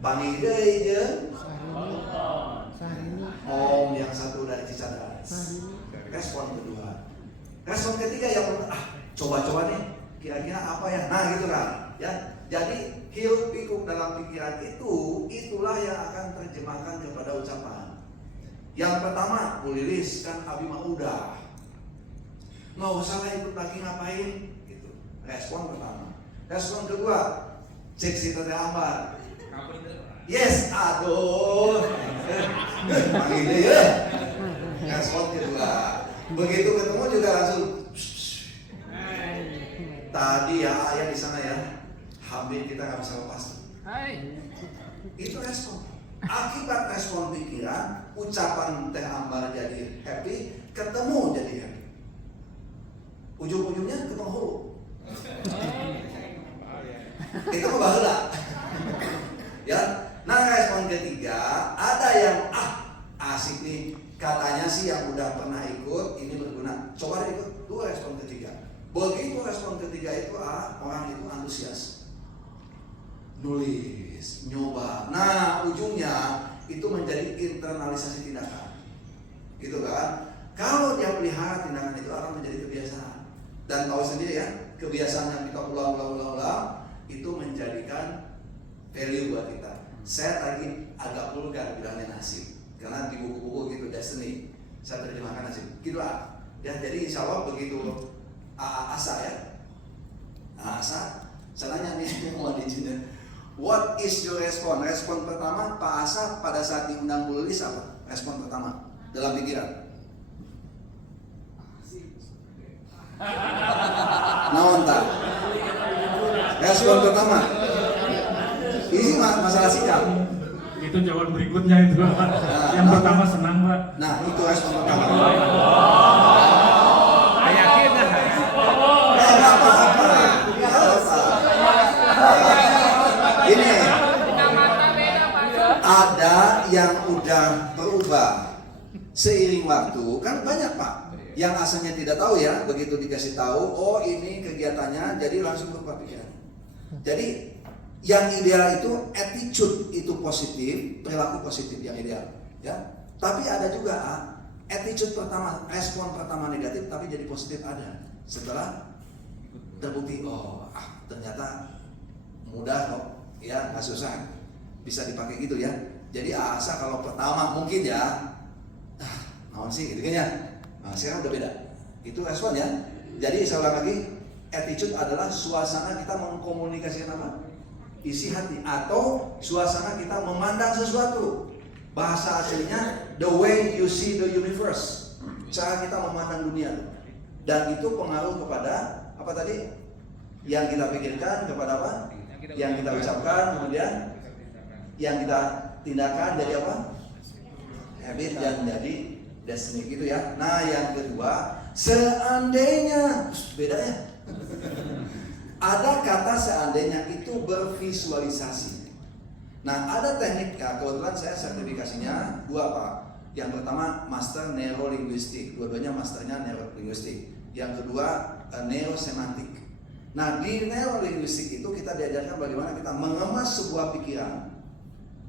Panggil deui jeung Om yang satu dari Cicadas. Respon kedua. Respon ketiga yang coba-coba nih, kira-kira apa ya? Nah gitu kan, ya. Jadi hiruk pikuk dalam pikiran itu, itulah yang akan terjemahkan kepada ucapan. Yang pertama, Bu Lilis kan abi mah udah, nggak usah lah ikut lagi ngapain, gitu. Respon pertama. Respon kedua, cek si teteh Ambar. Yes, aduh, panggil ya. Respon kedua. Begitu ketemu juga langsung. Tadi ya ayah di sana ya, hampir kita nggak bisa lepas. Itu respon. Akibat respon pikiran, ucapan Teh Ambar jadi happy, ketemu jadi happy. Ujung-ujungnya ke penghulu. Itu mah baheula. Ya. Nah, respon ketiga, ada yang asik nih, katanya sih yang udah pernah ikut ini berguna. Coba deh ikut. Dua respon ketiga. Begitu respon ketiga itu orang itu antusias, nulis, nyoba. Nah, ujungnya itu menjadi internalisasi tindakan, gitu kan? Kalau dia pelihara tindakan itu akan menjadi kebiasaan. Dan tahu sendiri ya, kebiasaan yang kita ulang itu menjadikan value buat kita. Saya lagi agak vulgar bilangnya nasib, karena di buku-buku gitu destiny saya terjemahkan nasib gitu ya. Jadi insya Allah begitu asa ya, asa saya nanya nih mau diizinin, what is your response? Respon pertama Pak Asa pada saat diundang Bu Lilis apa? Respon pertama dalam pikiran naon tak? Respon pertama ini masalah sikap. Itu jawaban berikutnya itu. Yang pertama senang Pak. Nah itu respon pertama. Yakin Ini ada yang udah berubah seiring waktu, kan banyak Pak. Yang asalnya tidak tahu ya, begitu dikasih tahu, oh ini kegiatannya, jadi langsung berubah pikiran. Jadi yang ideal itu attitude itu positif, perilaku positif yang ideal, ya. Tapi ada juga attitude pertama, respon pertama negatif, tapi jadi positif ada. Setelah terbukti, ternyata mudah kok, ya nggak susah, bisa dipakai gitu ya. Jadi asa kalau pertama mungkin ya, naon sih gitu kan ya. Nah, sekarang udah beda. Itu respon ya. Jadi saya ulang lagi, attitude adalah suasana kita mengkomunikasikan apa? Isi hati atau suasana kita memandang sesuatu. Bahasa aslinya the way you see the universe. Cara kita memandang dunia. Dan itu pengaruh kepada apa tadi? Yang kita pikirkan, kepada apa? Yang kita ucapkan, kemudian yang kita tindakan jadi apa? Habit dan jadi destiny gitu ya. Nah, yang kedua, seandainya beda ya. Ada kata seandainya itu bervisualisasi. Nah, ada teknik ya, kebetulan saya sertifikasinya 2 Pak. Yang pertama Master Neurolinguistik, dua-duanya masternya Neurolinguistik. Yang kedua Neurosemantik. Nah, di Neurolinguistik itu kita diajarkan bagaimana kita mengemas sebuah pikiran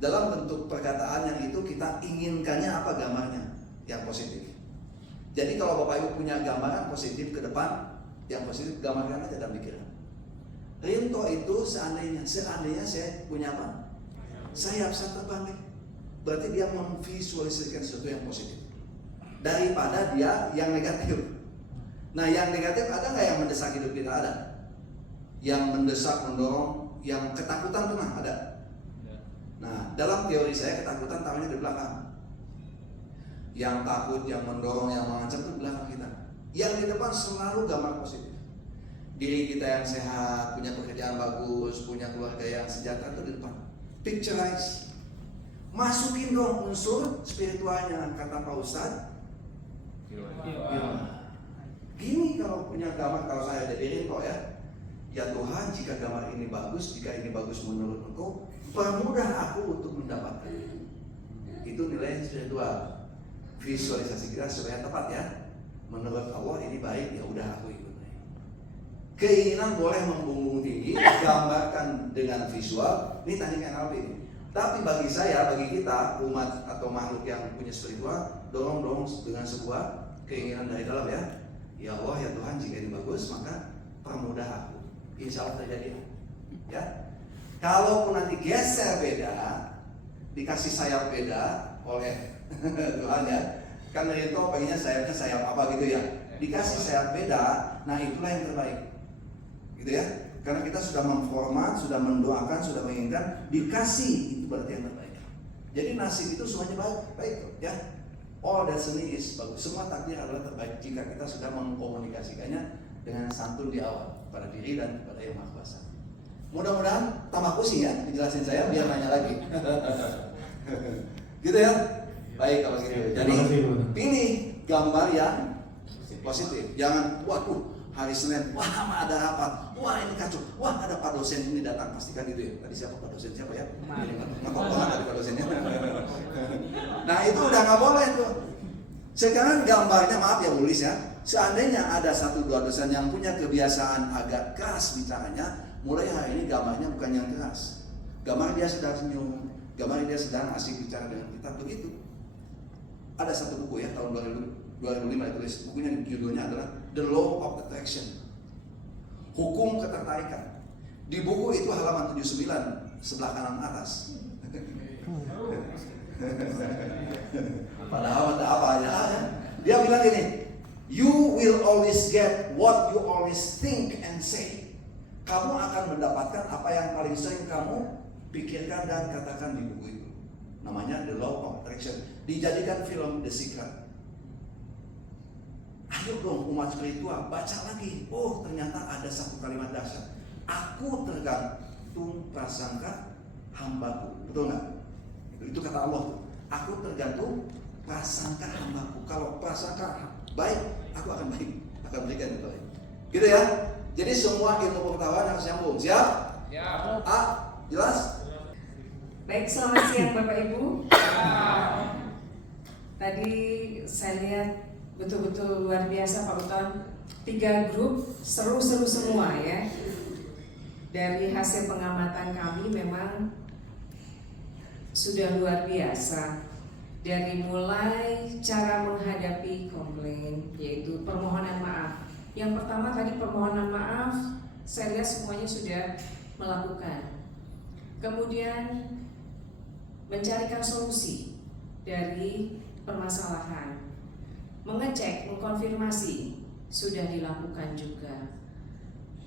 dalam bentuk perkataan yang itu kita inginkannya apa gambarnya yang positif. Jadi kalau Bapak Ibu punya gambaran positif ke depan, yang positif gambarkan aja dalam pikiran. Rinto itu seandainya saya punya apa? Sayap terbang. Berarti dia memvisualisasikan sesuatu yang positif daripada dia yang negatif. Nah, yang negatif ada nggak yang mendesak hidup kita? Ada. Yang mendesak, mendorong, yang ketakutan pernah ada. Nah, dalam teori saya ketakutan taruhnya di belakang. Yang takut, yang mendorong, yang mengancam itu di belakang kita. Yang di depan selalu gambar positif. Diri kita yang sehat, punya pekerjaan bagus, punya keluarga yang sejahtera itu di depan. Picturize. Masukin dong unsur spiritualnya, kata Pak Ustadz. Gini kalau punya gambar, kalau saya jadi Rinto ya. Ya Tuhan, jika gambar ini bagus, jika ini bagus menurut Engkau, permudah aku untuk mendapatkan. Itu nilai spiritual. Visualisasi kita supaya tepat ya. Menurut Allah ini baik, ya udah aku ikut. Keinginan boleh membumbung tinggi, gambarkan dengan visual. Ini teknik NLP ini. Tapi bagi saya, bagi kita, umat atau makhluk yang punya spiritual, dorong dengan sebuah keinginan dari dalam ya. Ya Allah, ya Tuhan, jika ini bagus, maka permudah aku. Insya Allah terjadi. Ya. Kalaupun nanti geser beda, dikasih sayap beda oleh Tuhan ya. Kan Rinto pengennya sayapnya sayap apa gitu ya. Dikasih sayap beda, nah itulah yang terbaik. Gitu ya. Karena kita sudah memformat, sudah mendoakan, sudah menginginkan, dikasih, itu berarti yang terbaik. Jadi nasib itu semuanya baik ya. All destiny is bagus. Semua takdir adalah terbaik jika kita sudah mengkomunikasikannya dengan santun di awal pada diri dan kepada Yang Maha Kuasa. Mudah-mudahan tambah pusing ya dijelasin saya biar nanya lagi. Gitu ya. Baik kalau gitu. Jadi pilih gambar yang positif. Jangan waduh hari Senin, wah ada rapat, wah ini kacau, wah ada Pak dosen ini datang, pastikan gitu ya. Tadi siapa Pak dosen siapa ya? Nggak tahu banget dari Pak dosennya. Nah itu udah nggak boleh tuh. Sekarang gambarnya maaf ya Bu Lis ya. Seandainya ada 1-2 dosen yang punya kebiasaan agak keras bicaranya, mulai hari ini gambarnya bukan yang keras. Gambar dia sedang senyum, gambar dia sedang asik bicara dengan kita begitu. Ada satu buku ya tahun 2005 ditulis, bukunya judulnya adalah The Law of Attraction, hukum ketertarikan. Di buku itu halaman 79 sebelah kanan atas. Padahal ada apa ya? Dia bilang gini, you will always get what you always think and say. Kamu akan mendapatkan apa yang paling sering kamu pikirkan dan katakan di buku itu. Namanya The Law of Attraction. Dijadikan film The Secret. Ayo dong umat spiritual, baca lagi. Oh ternyata ada satu kalimat dasar. Aku tergantung prasangka hambaku. Betul nggak? Itu kata Allah tuh. Aku tergantung prasangka hambaku. Kalau prasangka baik, aku akan baik. Akan berikan itu baik. Gitu ya. Jadi semua ilmu pengetahuan harus nyambung. Siap? Siap. Jelas? Baik, selamat siang Bapak Ibu. Tadi saya lihat betul-betul luar biasa Pak Uton. 3 grup seru-seru semua ya. Dari hasil pengamatan kami memang sudah luar biasa. Dari mulai cara menghadapi komplain, yaitu permohonan maaf. Yang pertama tadi permohonan maaf, saya lihat semuanya sudah melakukan. Kemudian mencarikan solusi dari permasalahan. Mengecek, mengkonfirmasi sudah dilakukan juga.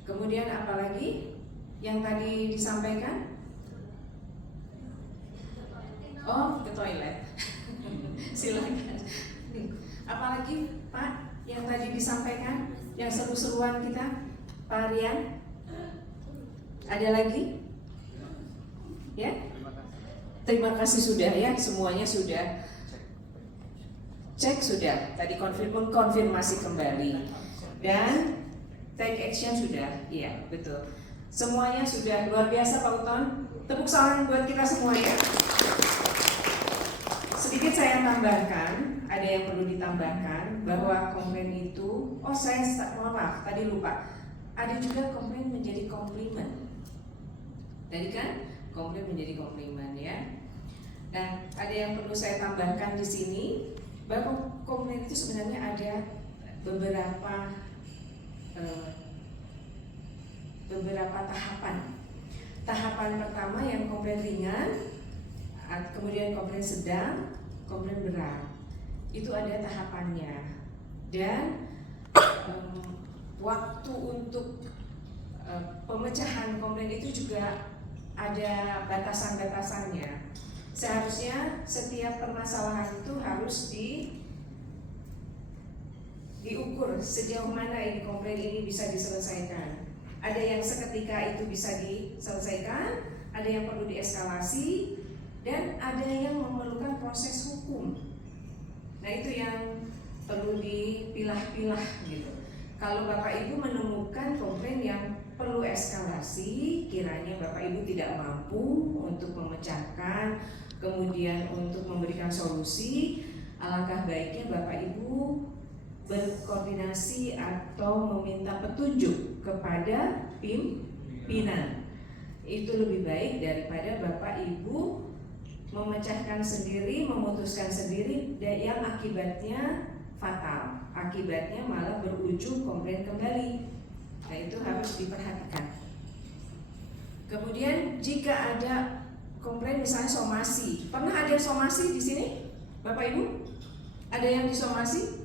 Kemudian apalagi yang tadi disampaikan? Oh, ke toilet. Silakan. Apalagi Pak yang tadi disampaikan, yang seru-seruan kita, Pak Rian? Ada lagi? Ya? Terima kasih sudah ya, semuanya sudah. Cek sudah, tadi konfirmasi kembali. Dan take action sudah, iya betul. Semuanya sudah luar biasa Pak Uton. Tepuk tangan buat kita semua ya. Sedikit saya tambahkan, ada yang perlu ditambahkan bahwa komplain itu, mohon maaf tadi lupa, ada juga komplain menjadi komplimen. Tadi kan komplain menjadi komplimen ya. Nah, ada yang perlu saya tambahkan di sini bahwa komplain itu sebenarnya ada beberapa tahapan. Tahapan pertama yang komplain ringan, kemudian komplain sedang, komplain berat. Itu ada tahapannya. Dan waktu untuk pemecahan komplain itu juga ada batasan-batasannya. Seharusnya setiap permasalahan itu harus diukur sejauh mana ini komplain ini bisa diselesaikan. Ada yang seketika itu bisa diselesaikan, ada yang perlu dieskalasi, dan ada yang memerlukan proses hukum. Nah itu yang perlu dipilah-pilah gitu. Kalau Bapak Ibu menemukan komplain yang perlu eskalasi, kiranya Bapak Ibu tidak mampu untuk memecahkan, kemudian untuk memberikan solusi, alangkah baiknya Bapak Ibu berkoordinasi atau meminta petunjuk kepada pimpinan. Itu lebih baik daripada Bapak Ibu memecahkan sendiri, memutuskan sendiri, dan yang akibatnya fatal, akibatnya malah berujung komplain kembali. Nah itu harus diperhatikan. Kemudian jika ada komplain misalnya somasi, pernah ada somasi di sini, Bapak Ibu? Ada yang disomasi?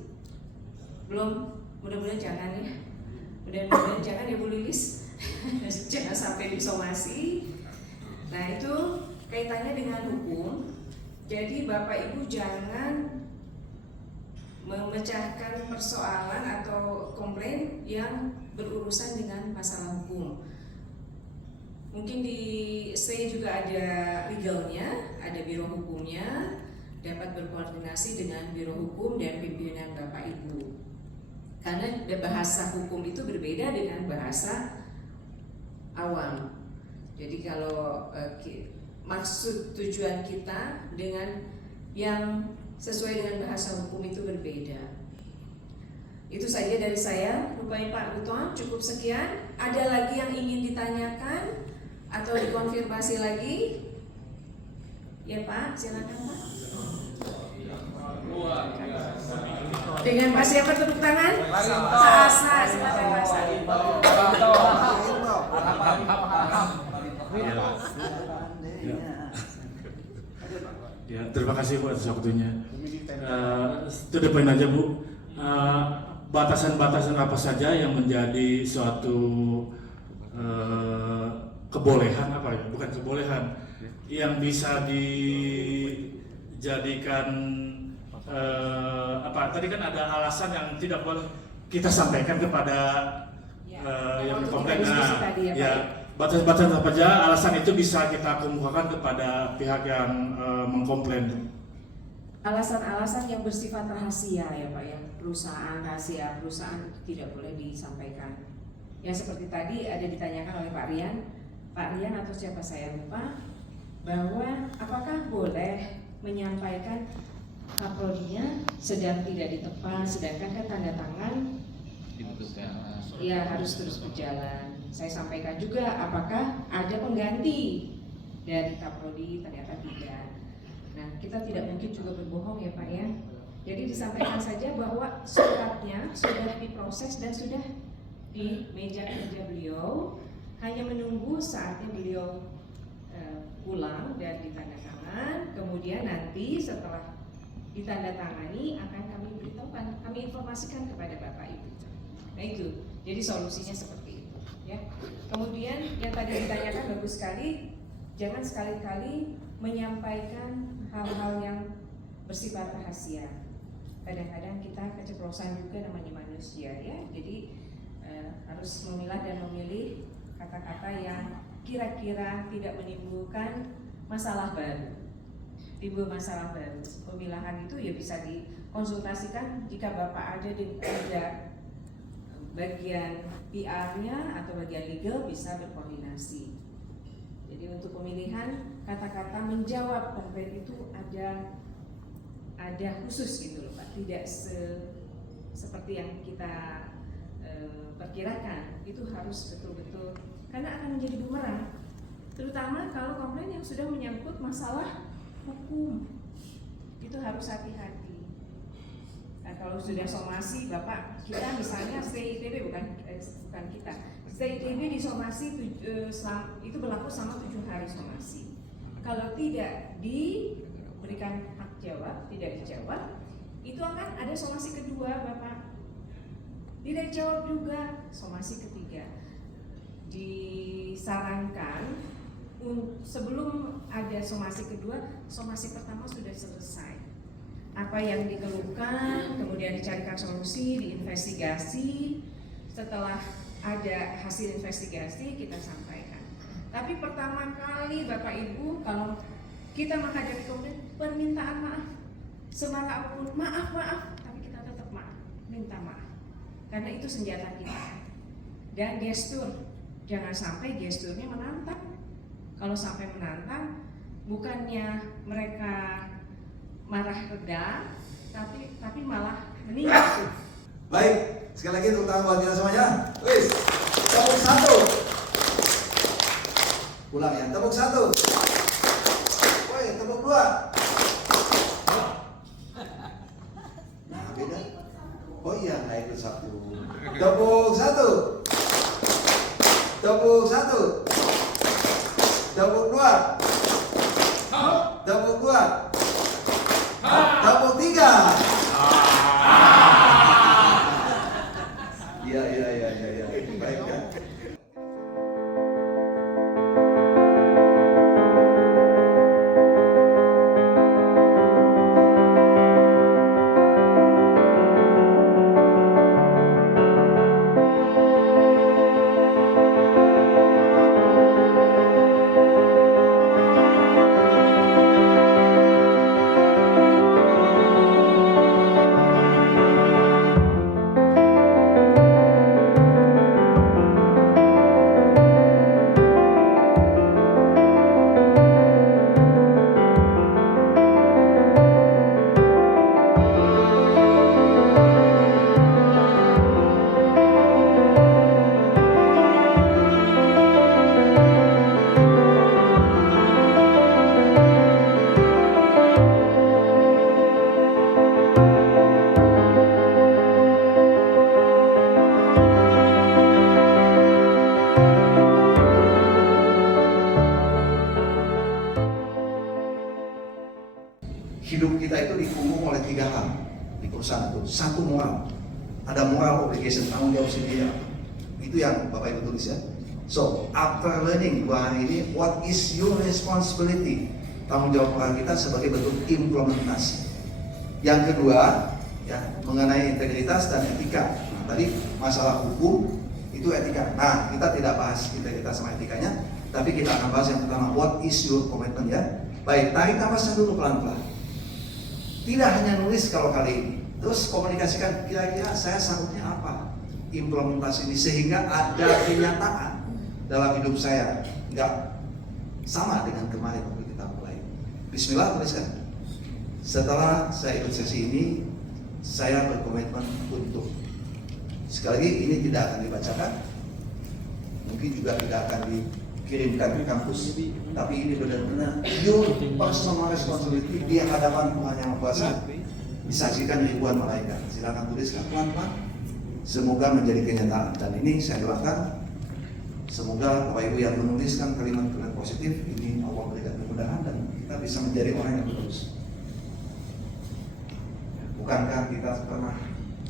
Belum, mudah-mudahan jangan ya. Mudah-mudahan jangan ya Bu Lilis. Jangan sampai disomasi. Nah itu kaitannya dengan hukum. Jadi Bapak Ibu jangan memecahkan persoalan atau komplain yang berurusan dengan masalah hukum. Mungkin di STE juga ada legalnya, ada biro hukumnya, dapat berkoordinasi dengan biro hukum dan pimpinan Bapak Ibu. Karena bahasa hukum itu berbeda dengan bahasa awam. Jadi kalau maksud tujuan kita dengan yang sesuai dengan bahasa hukum itu berbeda. Itu saja dari saya. Lupain Pak Uton, cukup sekian. Ada lagi yang ingin ditanyakan atau dikonfirmasi lagi? Ya Pak, silakan Pak. Dengan Pak siapa tepuk tangan? Pak Asa, silakan Pak Asa. Ya, terima kasih Bu atas waktunya. To the point aja Bu. Batasan-batasan apa saja yang menjadi suatu kebolehan apa ya? Bukan kebolehan, yang bisa dijadikan apa? Tadi kan ada alasan yang tidak boleh kita sampaikan kepada yang komplain. Ya. Batas-batas apa saja alasan itu bisa kita kemukakan kepada pihak yang mengkomplain. Alasan-alasan yang bersifat rahasia ya Pak ya, perusahaan rahasia perusahaan tidak boleh disampaikan. Yang seperti tadi ada ditanyakan oleh Pak Rian atau siapa saya lupa, bahwa apakah boleh menyampaikan kaprodinya sedang tidak ditepan, sedangkan kan tanda tangan ya harus terus berjalan. Saya sampaikan juga apakah ada pengganti dari kaprodi, ternyata tidak. Nah kita tidak mungkin juga berbohong ya Pak ya. Jadi disampaikan saja bahwa suratnya sudah diproses dan sudah di meja kerja beliau, hanya menunggu saatnya beliau pulang dan ditandatangan. Kemudian nanti setelah ditandatangani akan kami beritahukan, kami informasikan kepada Bapak Ibu. Nah itu, jadi solusinya seperti itu ya. Kemudian yang tadi ditanyakan bagus sekali, jangan sekali-kali menyampaikan hal-hal yang bersifat rahasia. Kadang-kadang kita keceplosan juga namanya manusia ya. Jadi harus memilah dan memilih kata-kata yang kira-kira tidak menimbulkan masalah baru. Timbul masalah baru. Pemilahan itu ya bisa dikonsultasikan jika Bapak ada bagian PR-nya atau bagian legal bisa berkoordinasi. Jadi untuk pemilihan kata-kata menjawab komplain itu ada khusus gitu loh Pak, tidak seperti yang kita perkirakan. Itu harus betul-betul, karena akan menjadi bumerang, terutama kalau komplain yang sudah menyangkut masalah hukum, itu harus hati-hati. Nah, kalau sudah somasi, Bapak, kita misalnya STITB bukan kita, STITB disomasi itu berlaku selama 7 hari somasi. Kalau tidak diberikan hak jawab, tidak dijawab, itu akan ada somasi kedua, Bapak. Tidak dijawab juga, somasi ketiga. Disarankan sebelum ada somasi kedua, somasi pertama sudah selesai. Apa yang dikeluhkan, kemudian dicarikan solusi, diinvestigasi. Setelah ada hasil investigasi, kita sampaikan. Tapi pertama kali Bapak Ibu, kalau kita menghadapi komplain, permintaan maaf, semarah apapun, maaf, tapi kita tetap maaf, minta maaf. Karena itu senjata kita. Dan gestur, jangan sampai gesturnya menantang. Kalau sampai menantang, bukannya mereka marah reda, tapi malah meninggal. Baik, sekali lagi tepuk tangan buat kita semuanya. Wis, tepuk 1. Ulang ya, tepuk 1. Woi, tepuk 2. Nah, beda. Oh iya, nggak ikut 1. Tepuk 1. Tepuk 1. Tepuk 2. Tepuk 2. Tepuk 3. Iya. Baik ya. Hidup kita itu dipunggung oleh 3 hal di perusahaan itu. 1, moral. Ada moral obligation, tanggung jawab sendiri. Itu yang Bapak Ibu tulis ya. So, after learning 2 hari ini, what is your responsibility? Tanggung jawab moral kita sebagai bentuk implementasi. Yang kedua, ya, mengenai integritas dan etika. Nah, tadi masalah hukum itu etika. Nah, kita tidak bahas kita sama etikanya, tapi kita akan bahas yang pertama, what is your commitment ya. Baik, tarik nafasnya dulu pelan-pelan. Tidak hanya nulis kalau kali ini, terus komunikasikan kira-kira saya sanggupnya apa implementasi ini sehingga ada kenyataan dalam hidup saya, nggak sama dengan kemarin waktu kita mulai. Bismillah, tuliskan. Setelah saya ikut sesi ini, saya berkomitmen untuk, sekali lagi ini tidak akan dibacakan, mungkin juga tidak akan dikirimkan ke kampus, tapi ini benar-benar your personal responsibility di hadapan Tuhan Yang Maha Kuasa, disaksikan ribuan malaikat. Silakan tuliskan pelan-pelan, semoga menjadi kenyataan. Dan ini saya doakan, semoga Bapak Ibu yang menuliskan kalimat-kalimat positif ini Allah berikan kemudahan dan kita bisa menjadi orang yang lurus. Bukankah kita pernah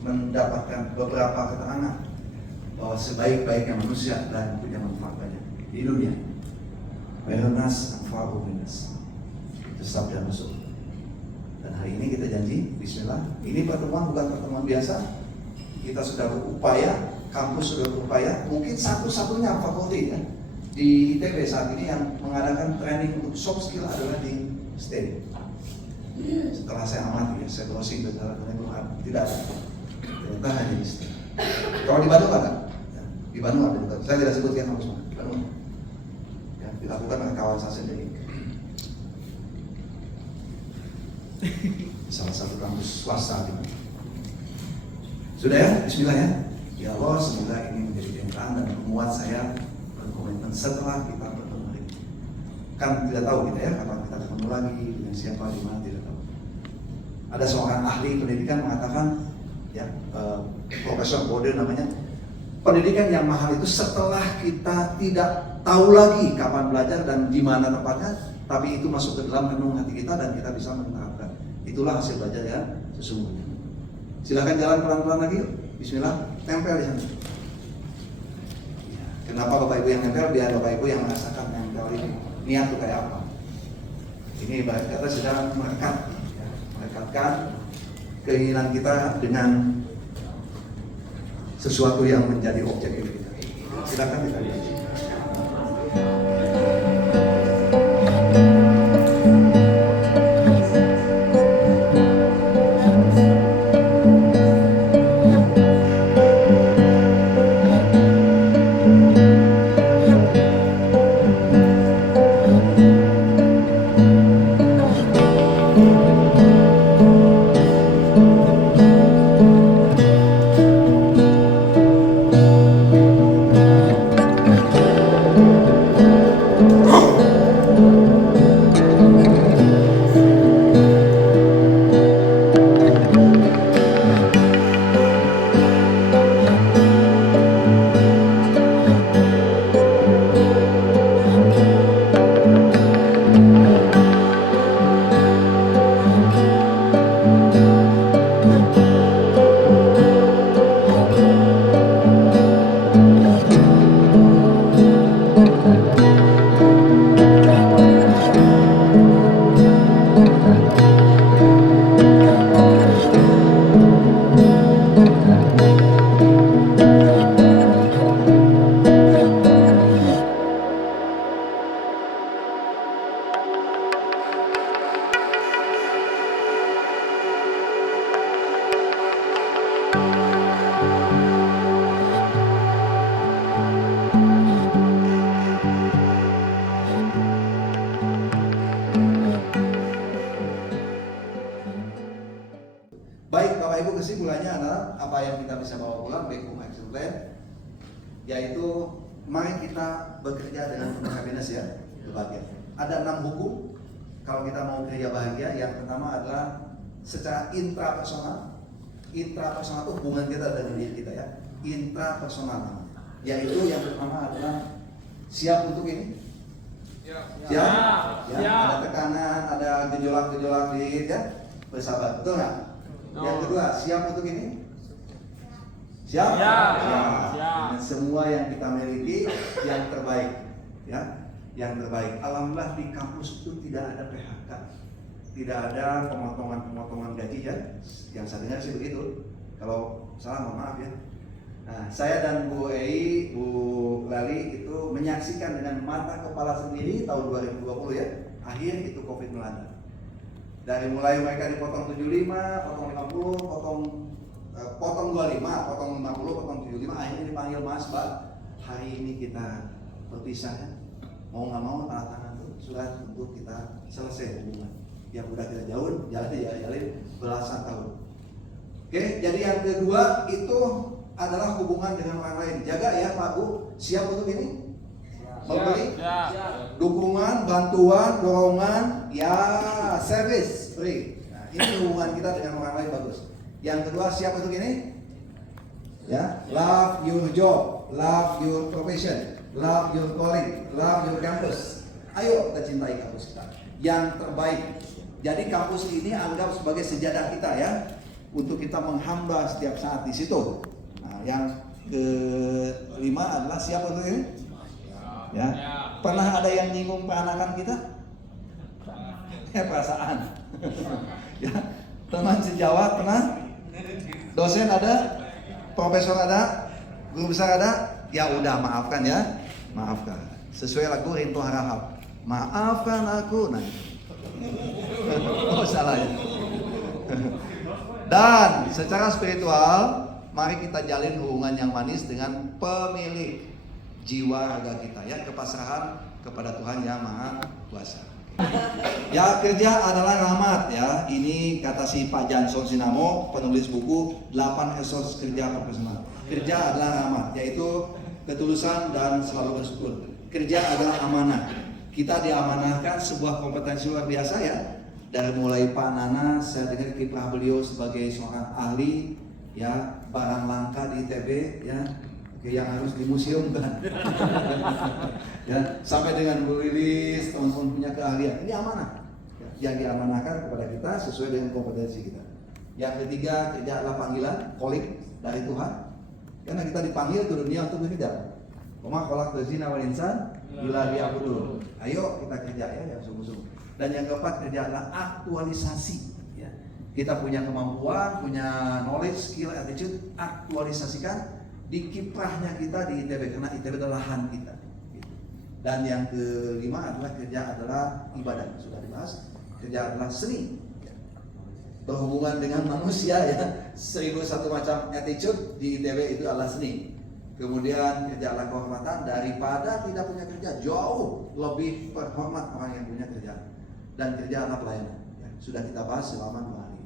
mendapatkan beberapa keterangan bahwa sebaik-baiknya manusia dan punya manfaat banyak di dunia? Awareness and forwardness. Itu sabda Rasul. Dan hari ini kita janji, bismillah, ini pertemuan bukan pertemuan biasa. Kita sudah berupaya, kampus sudah berupaya, mungkin satu-satunya fakulti ya, di ITB saat ini yang mengadakan training untuk soft skill adalah di STEM. Setelah saya amati ya, saya browsing beberapa tidak ada. Ternyata hanya di STEM. Kalau di Bandung ada, ya, di Bandung ada juga. Saya tidak sebutkan kampus mana. Di Bandung. Ya, dilakukan oleh kawan saya sendiri. Salah satu kampus swasta di Bandung. Sudah ya, Bismillah ya. Ya Allah, semoga ini menjadi kenyataan dan memuat saya berkomitmen setelah kita bertemu lagi. Kan tidak tahu kita ya, kapan kita ketemu lagi, dengan siapa, di mana, tidak tahu. Ada seorang ahli pendidikan mengatakan, ya, Profesor Bode namanya, pendidikan yang mahal itu setelah kita tidak tahu lagi kapan belajar dan di mana tempatnya, tapi itu masuk ke dalam renung hati kita dan kita bisa menerapkan. Itulah hasil belajar yang sesungguhnya. Silakan jalan pelan-pelan lagi, Bismillah, tempel di sana. Ya, kenapa Bapak Ibu yang nempel? Biar Bapak Ibu yang merasakan nempel ini. Niat itu kayak apa? Ini ibarat kata sedang merekat, ya, merekatkan keinginan kita dengan sesuatu yang menjadi objek kita. Silakan kita lihat. Baik Bapak Ibu, kesimpulannya adalah apa yang kita bisa bawa pulang back home action plan, yaitu mari kita bekerja dengan penuh happiness ya, berbahagia. Ada 6 hukum kalau kita mau kerja bahagia. Yang pertama adalah secara intrapersonal. Intrapersonal itu hubungan kita dengan diri kita ya, intrapersonal. Yaitu yang pertama adalah siap untuk ini. Siap? Ya, ada tekanan, ada gejolak-gejolak diri ya, bersabar, betul nggak? Yang kedua, siap untuk ini? Siap? Siap. Dengan semua yang kita miliki, yang terbaik, ya, yang terbaik. Alhamdulillah di kampus itu tidak ada PHK, tidak ada pemotongan gaji ya. Yang saya dengar sih begitu. Kalau salah mohon maaf ya. Nah, saya dan Bu Ei, Bu Lali itu menyaksikan dengan mata kepala sendiri tahun 2020 ya, akhir itu COVID melanda. Dari mulai mereka dipotong 75, potong 50, potong 25, potong 50, potong 75, akhirnya dipanggil Mas, Mbak, hari ini kita berpisah ya. Mau nggak mau tanda tangan tuh surat untuk kita selesai hubungan. Yang udah kita jalin belasan tahun. Oke, jadi yang kedua itu adalah hubungan dengan orang lain. Jaga ya Pak Bu, siap untuk ini? Memberi dukungan, bantuan, dorongan, ya service, beri. Nah, ini hubungan kita dengan orang lain bagus. Yang kedua siap untuk ini? Ya, love your job, love your profession, love your calling, love your campus. Ayo kita cintai kampus kita yang terbaik. Jadi kampus ini anggap sebagai sejadah kita ya, untuk kita menghamba setiap saat di situ. Nah, yang kelima adalah siap untuk ini? Ya, pernah ada yang nyinggung peranakan kita? Perasaan. Ya, teman sejawat pernah? Dosen ada? Profesor ada? Guru besar ada? Ya udah maafkan ya, maafkan. Sesuai lagu Rinto Harahap. Maafkan aku. Nah, oh salah ya. Dan secara spiritual mari kita jalin hubungan yang manis dengan pemilik jiwa raga kita ya, kepasrahan kepada Tuhan Yang Maha Kuasa. Ya, kerja adalah rahmat ya. Ini kata si Pak Jansson Sinamo, penulis buku 8 esos kerja profesional. Kerja adalah rahmat, yaitu ketulusan dan selalu bersyukur. Kerja adalah amanah. Kita diamanahkan sebuah kompetensi luar biasa ya. Dari mulai Pak Nana, saya dengar kiprah beliau sebagai seorang ahli ya, barang langka di ITB ya, yang harus dimuseumkan. Ya, sampai dengan Bu Lilis, teman-teman punya keahlian. Ini amanah yang diamanahkan kepada kita sesuai dengan kompetensi kita. Yang ketiga, kerja adalah panggilan, calling dari Tuhan. Karena kita dipanggil ke dunia untuk bekerja. Oma kolak tazina wal insan bila dia betul. Ayo kita kerja ya, yang sungguh-sungguh. Dan yang keempat, kerja adalah aktualisasi. Ya. Kita punya kemampuan, punya knowledge, skill, attitude, aktualisasikan di kiprahnya kita di ITB, karena ITB adalah lahan kita. Dan yang kelima adalah kerja adalah ibadah, sudah dibahas. Kerja adalah seni, berhubungan dengan manusia ya. 1001 macam attitude di ITB itu adalah seni. Kemudian kerja adalah kehormatan, daripada tidak punya kerja jauh lebih terhormat orang yang punya kerja. Dan kerja adalah pelayanan ya. Sudah kita bahas selama 2 hari.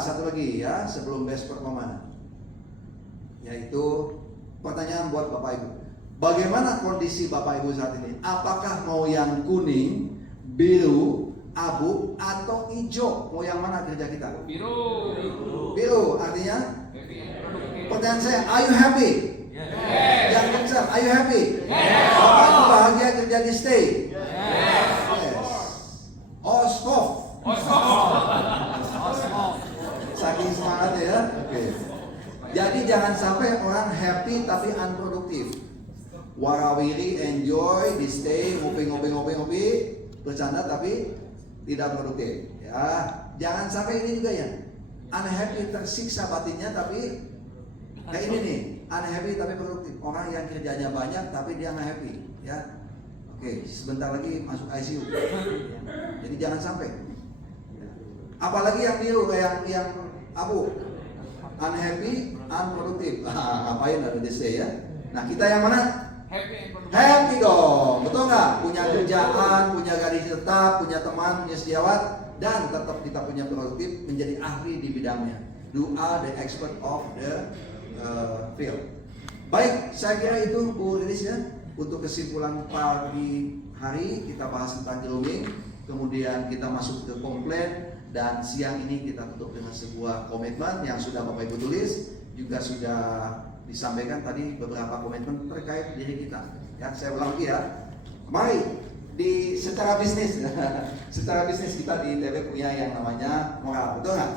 Satu lagi ya sebelum best performance, yaitu pertanyaan buat Bapak Ibu. Bagaimana kondisi Bapak Ibu saat ini? Apakah mau yang kuning, biru, abu, atau hijau? Mau yang mana kerja kita? Biru. Biru artinya? Pertanyaan saya, are you happy? Yes. Yang kencang, are you happy? Yes. Bapak Ibu bahagia kerja di stay? Yes. Oskof. Saking semangatnya ya. Oke. Jadi jangan sampai orang happy tapi unproduktif. Warawiri, enjoy, di stay, ngopi, bercanda tapi tidak produktif. Ya, jangan sampai ini juga ya. Unhappy, tersiksa batinnya tapi kayak ini nih, unhappy tapi produktif. Orang yang kerjanya banyak tapi dia nggak happy. Ya, oke, sebentar lagi masuk ICU. Jadi jangan sampai. Apalagi yang biru kayak yang abu, unhappy, unproduktif. Ngapain ada di stay ya? Nah kita yang mana? Happy dong, betul nggak? Punya kerjaan, punya gaji tetap, punya teman, punya sejawat, dan tetap kita punya produktif, menjadi ahli di bidangnya. You are the expert of the field. Baik, saya kira itu Bu Lilis ya. Untuk kesimpulan pagi hari kita bahas tentang grooming, kemudian kita masuk ke komplain, dan siang ini kita tutup dengan sebuah komitmen yang sudah Bapak Ibu tulis, juga sudah disampaikan tadi beberapa komitmen terkait diri kita. Ya, saya ulang lagi ya. Mari secara bisnis, secara bisnis kita di ITB punya yang namanya moral, betul nggak?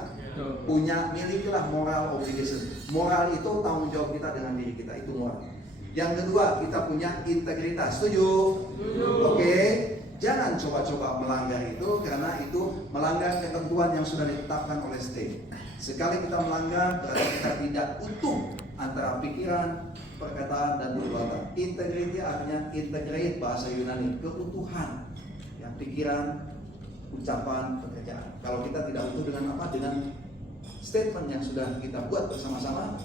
Punya, milikilah moral obligation. Moral itu tanggung jawab kita dengan diri kita, itu moral. Yang kedua, kita punya integritas. Setuju? Oke. Jangan coba-coba melanggar itu, karena itu melanggar ketentuan yang sudah ditetapkan oleh state. Sekali kita melanggar, berarti kita tidak utuh antara pikiran, perkataan, dan perbuatan. Integrity artinya integrate, bahasa Yunani, keutuhan. Ya, pikiran, ucapan, pekerjaan. Kalau kita tidak utuh dengan apa? Dengan statement yang sudah kita buat bersama-sama,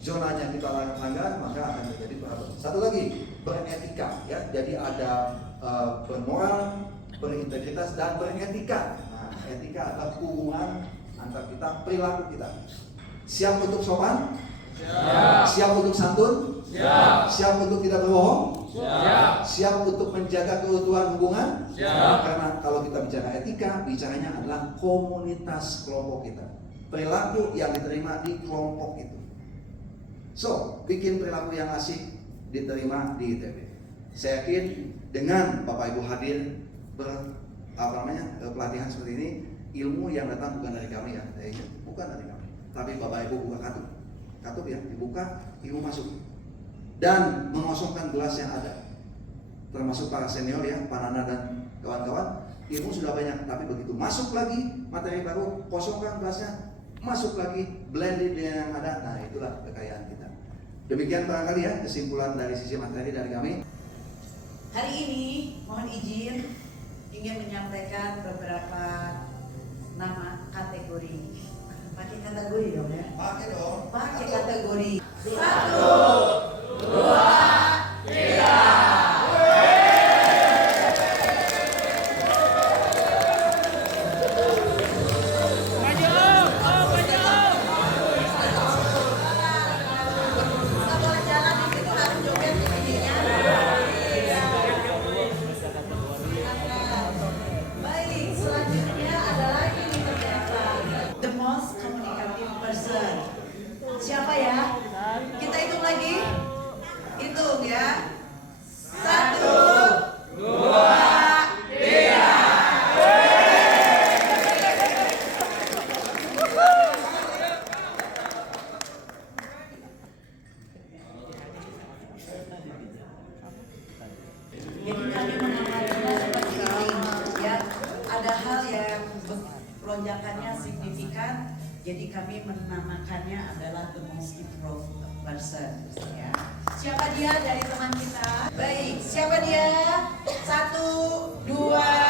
zonanya kita langgar, maka akan terjadi peraturan. Satu lagi, beretika. Ya, jadi ada bermoral, berintegritas, dan beretika. Nah, etika adalah hubungan antar kita, perilaku kita. Siap untuk sopan? Siap. Siap untuk santun? Siap. Siap untuk tidak berbohong? Siap. Siap untuk menjaga keutuhan hubungan? Siap. Karena kalau kita bicara etika, bicaranya adalah komunitas kelompok kita. Perilaku yang diterima di kelompok itu. So, bikin perilaku yang asik diterima di ITB. Saya yakin dengan Bapak Ibu hadir pelatihan seperti ini, ilmu yang datang bukan dari kami ya, bukan dari kami, tapi Bapak Ibu buka katup ya, dibuka, ilmu masuk dan mengosongkan gelas yang ada, termasuk para senior ya, Pak Nana dan kawan-kawan. Ilmu sudah banyak, tapi begitu masuk lagi materi baru, kosongkan gelasnya, masuk lagi, blended dengan yang ada. Nah, itulah kekayaan kita. Demikian barangkali ya kesimpulan dari sisi materi dari kami. Hari ini mohon izin ingin menyampaikan beberapa nama kategori Pakai kategori dong ya. Pakai dong. Pakai kategori. 1, 2, 3. Baik, selanjutnya adalah ini ternyata the most communicative person. Siapa ya? Kita hitung lagi. Hitung ya. 1, 2, 3. Jadi kami mengamatinya seperti ini ya. Ada hal yang lonjakannya signifikan. Jadi kami menamakannya adalah the most improved person ya. Siapa dia dari teman kita? Baik, siapa dia? 1, 2,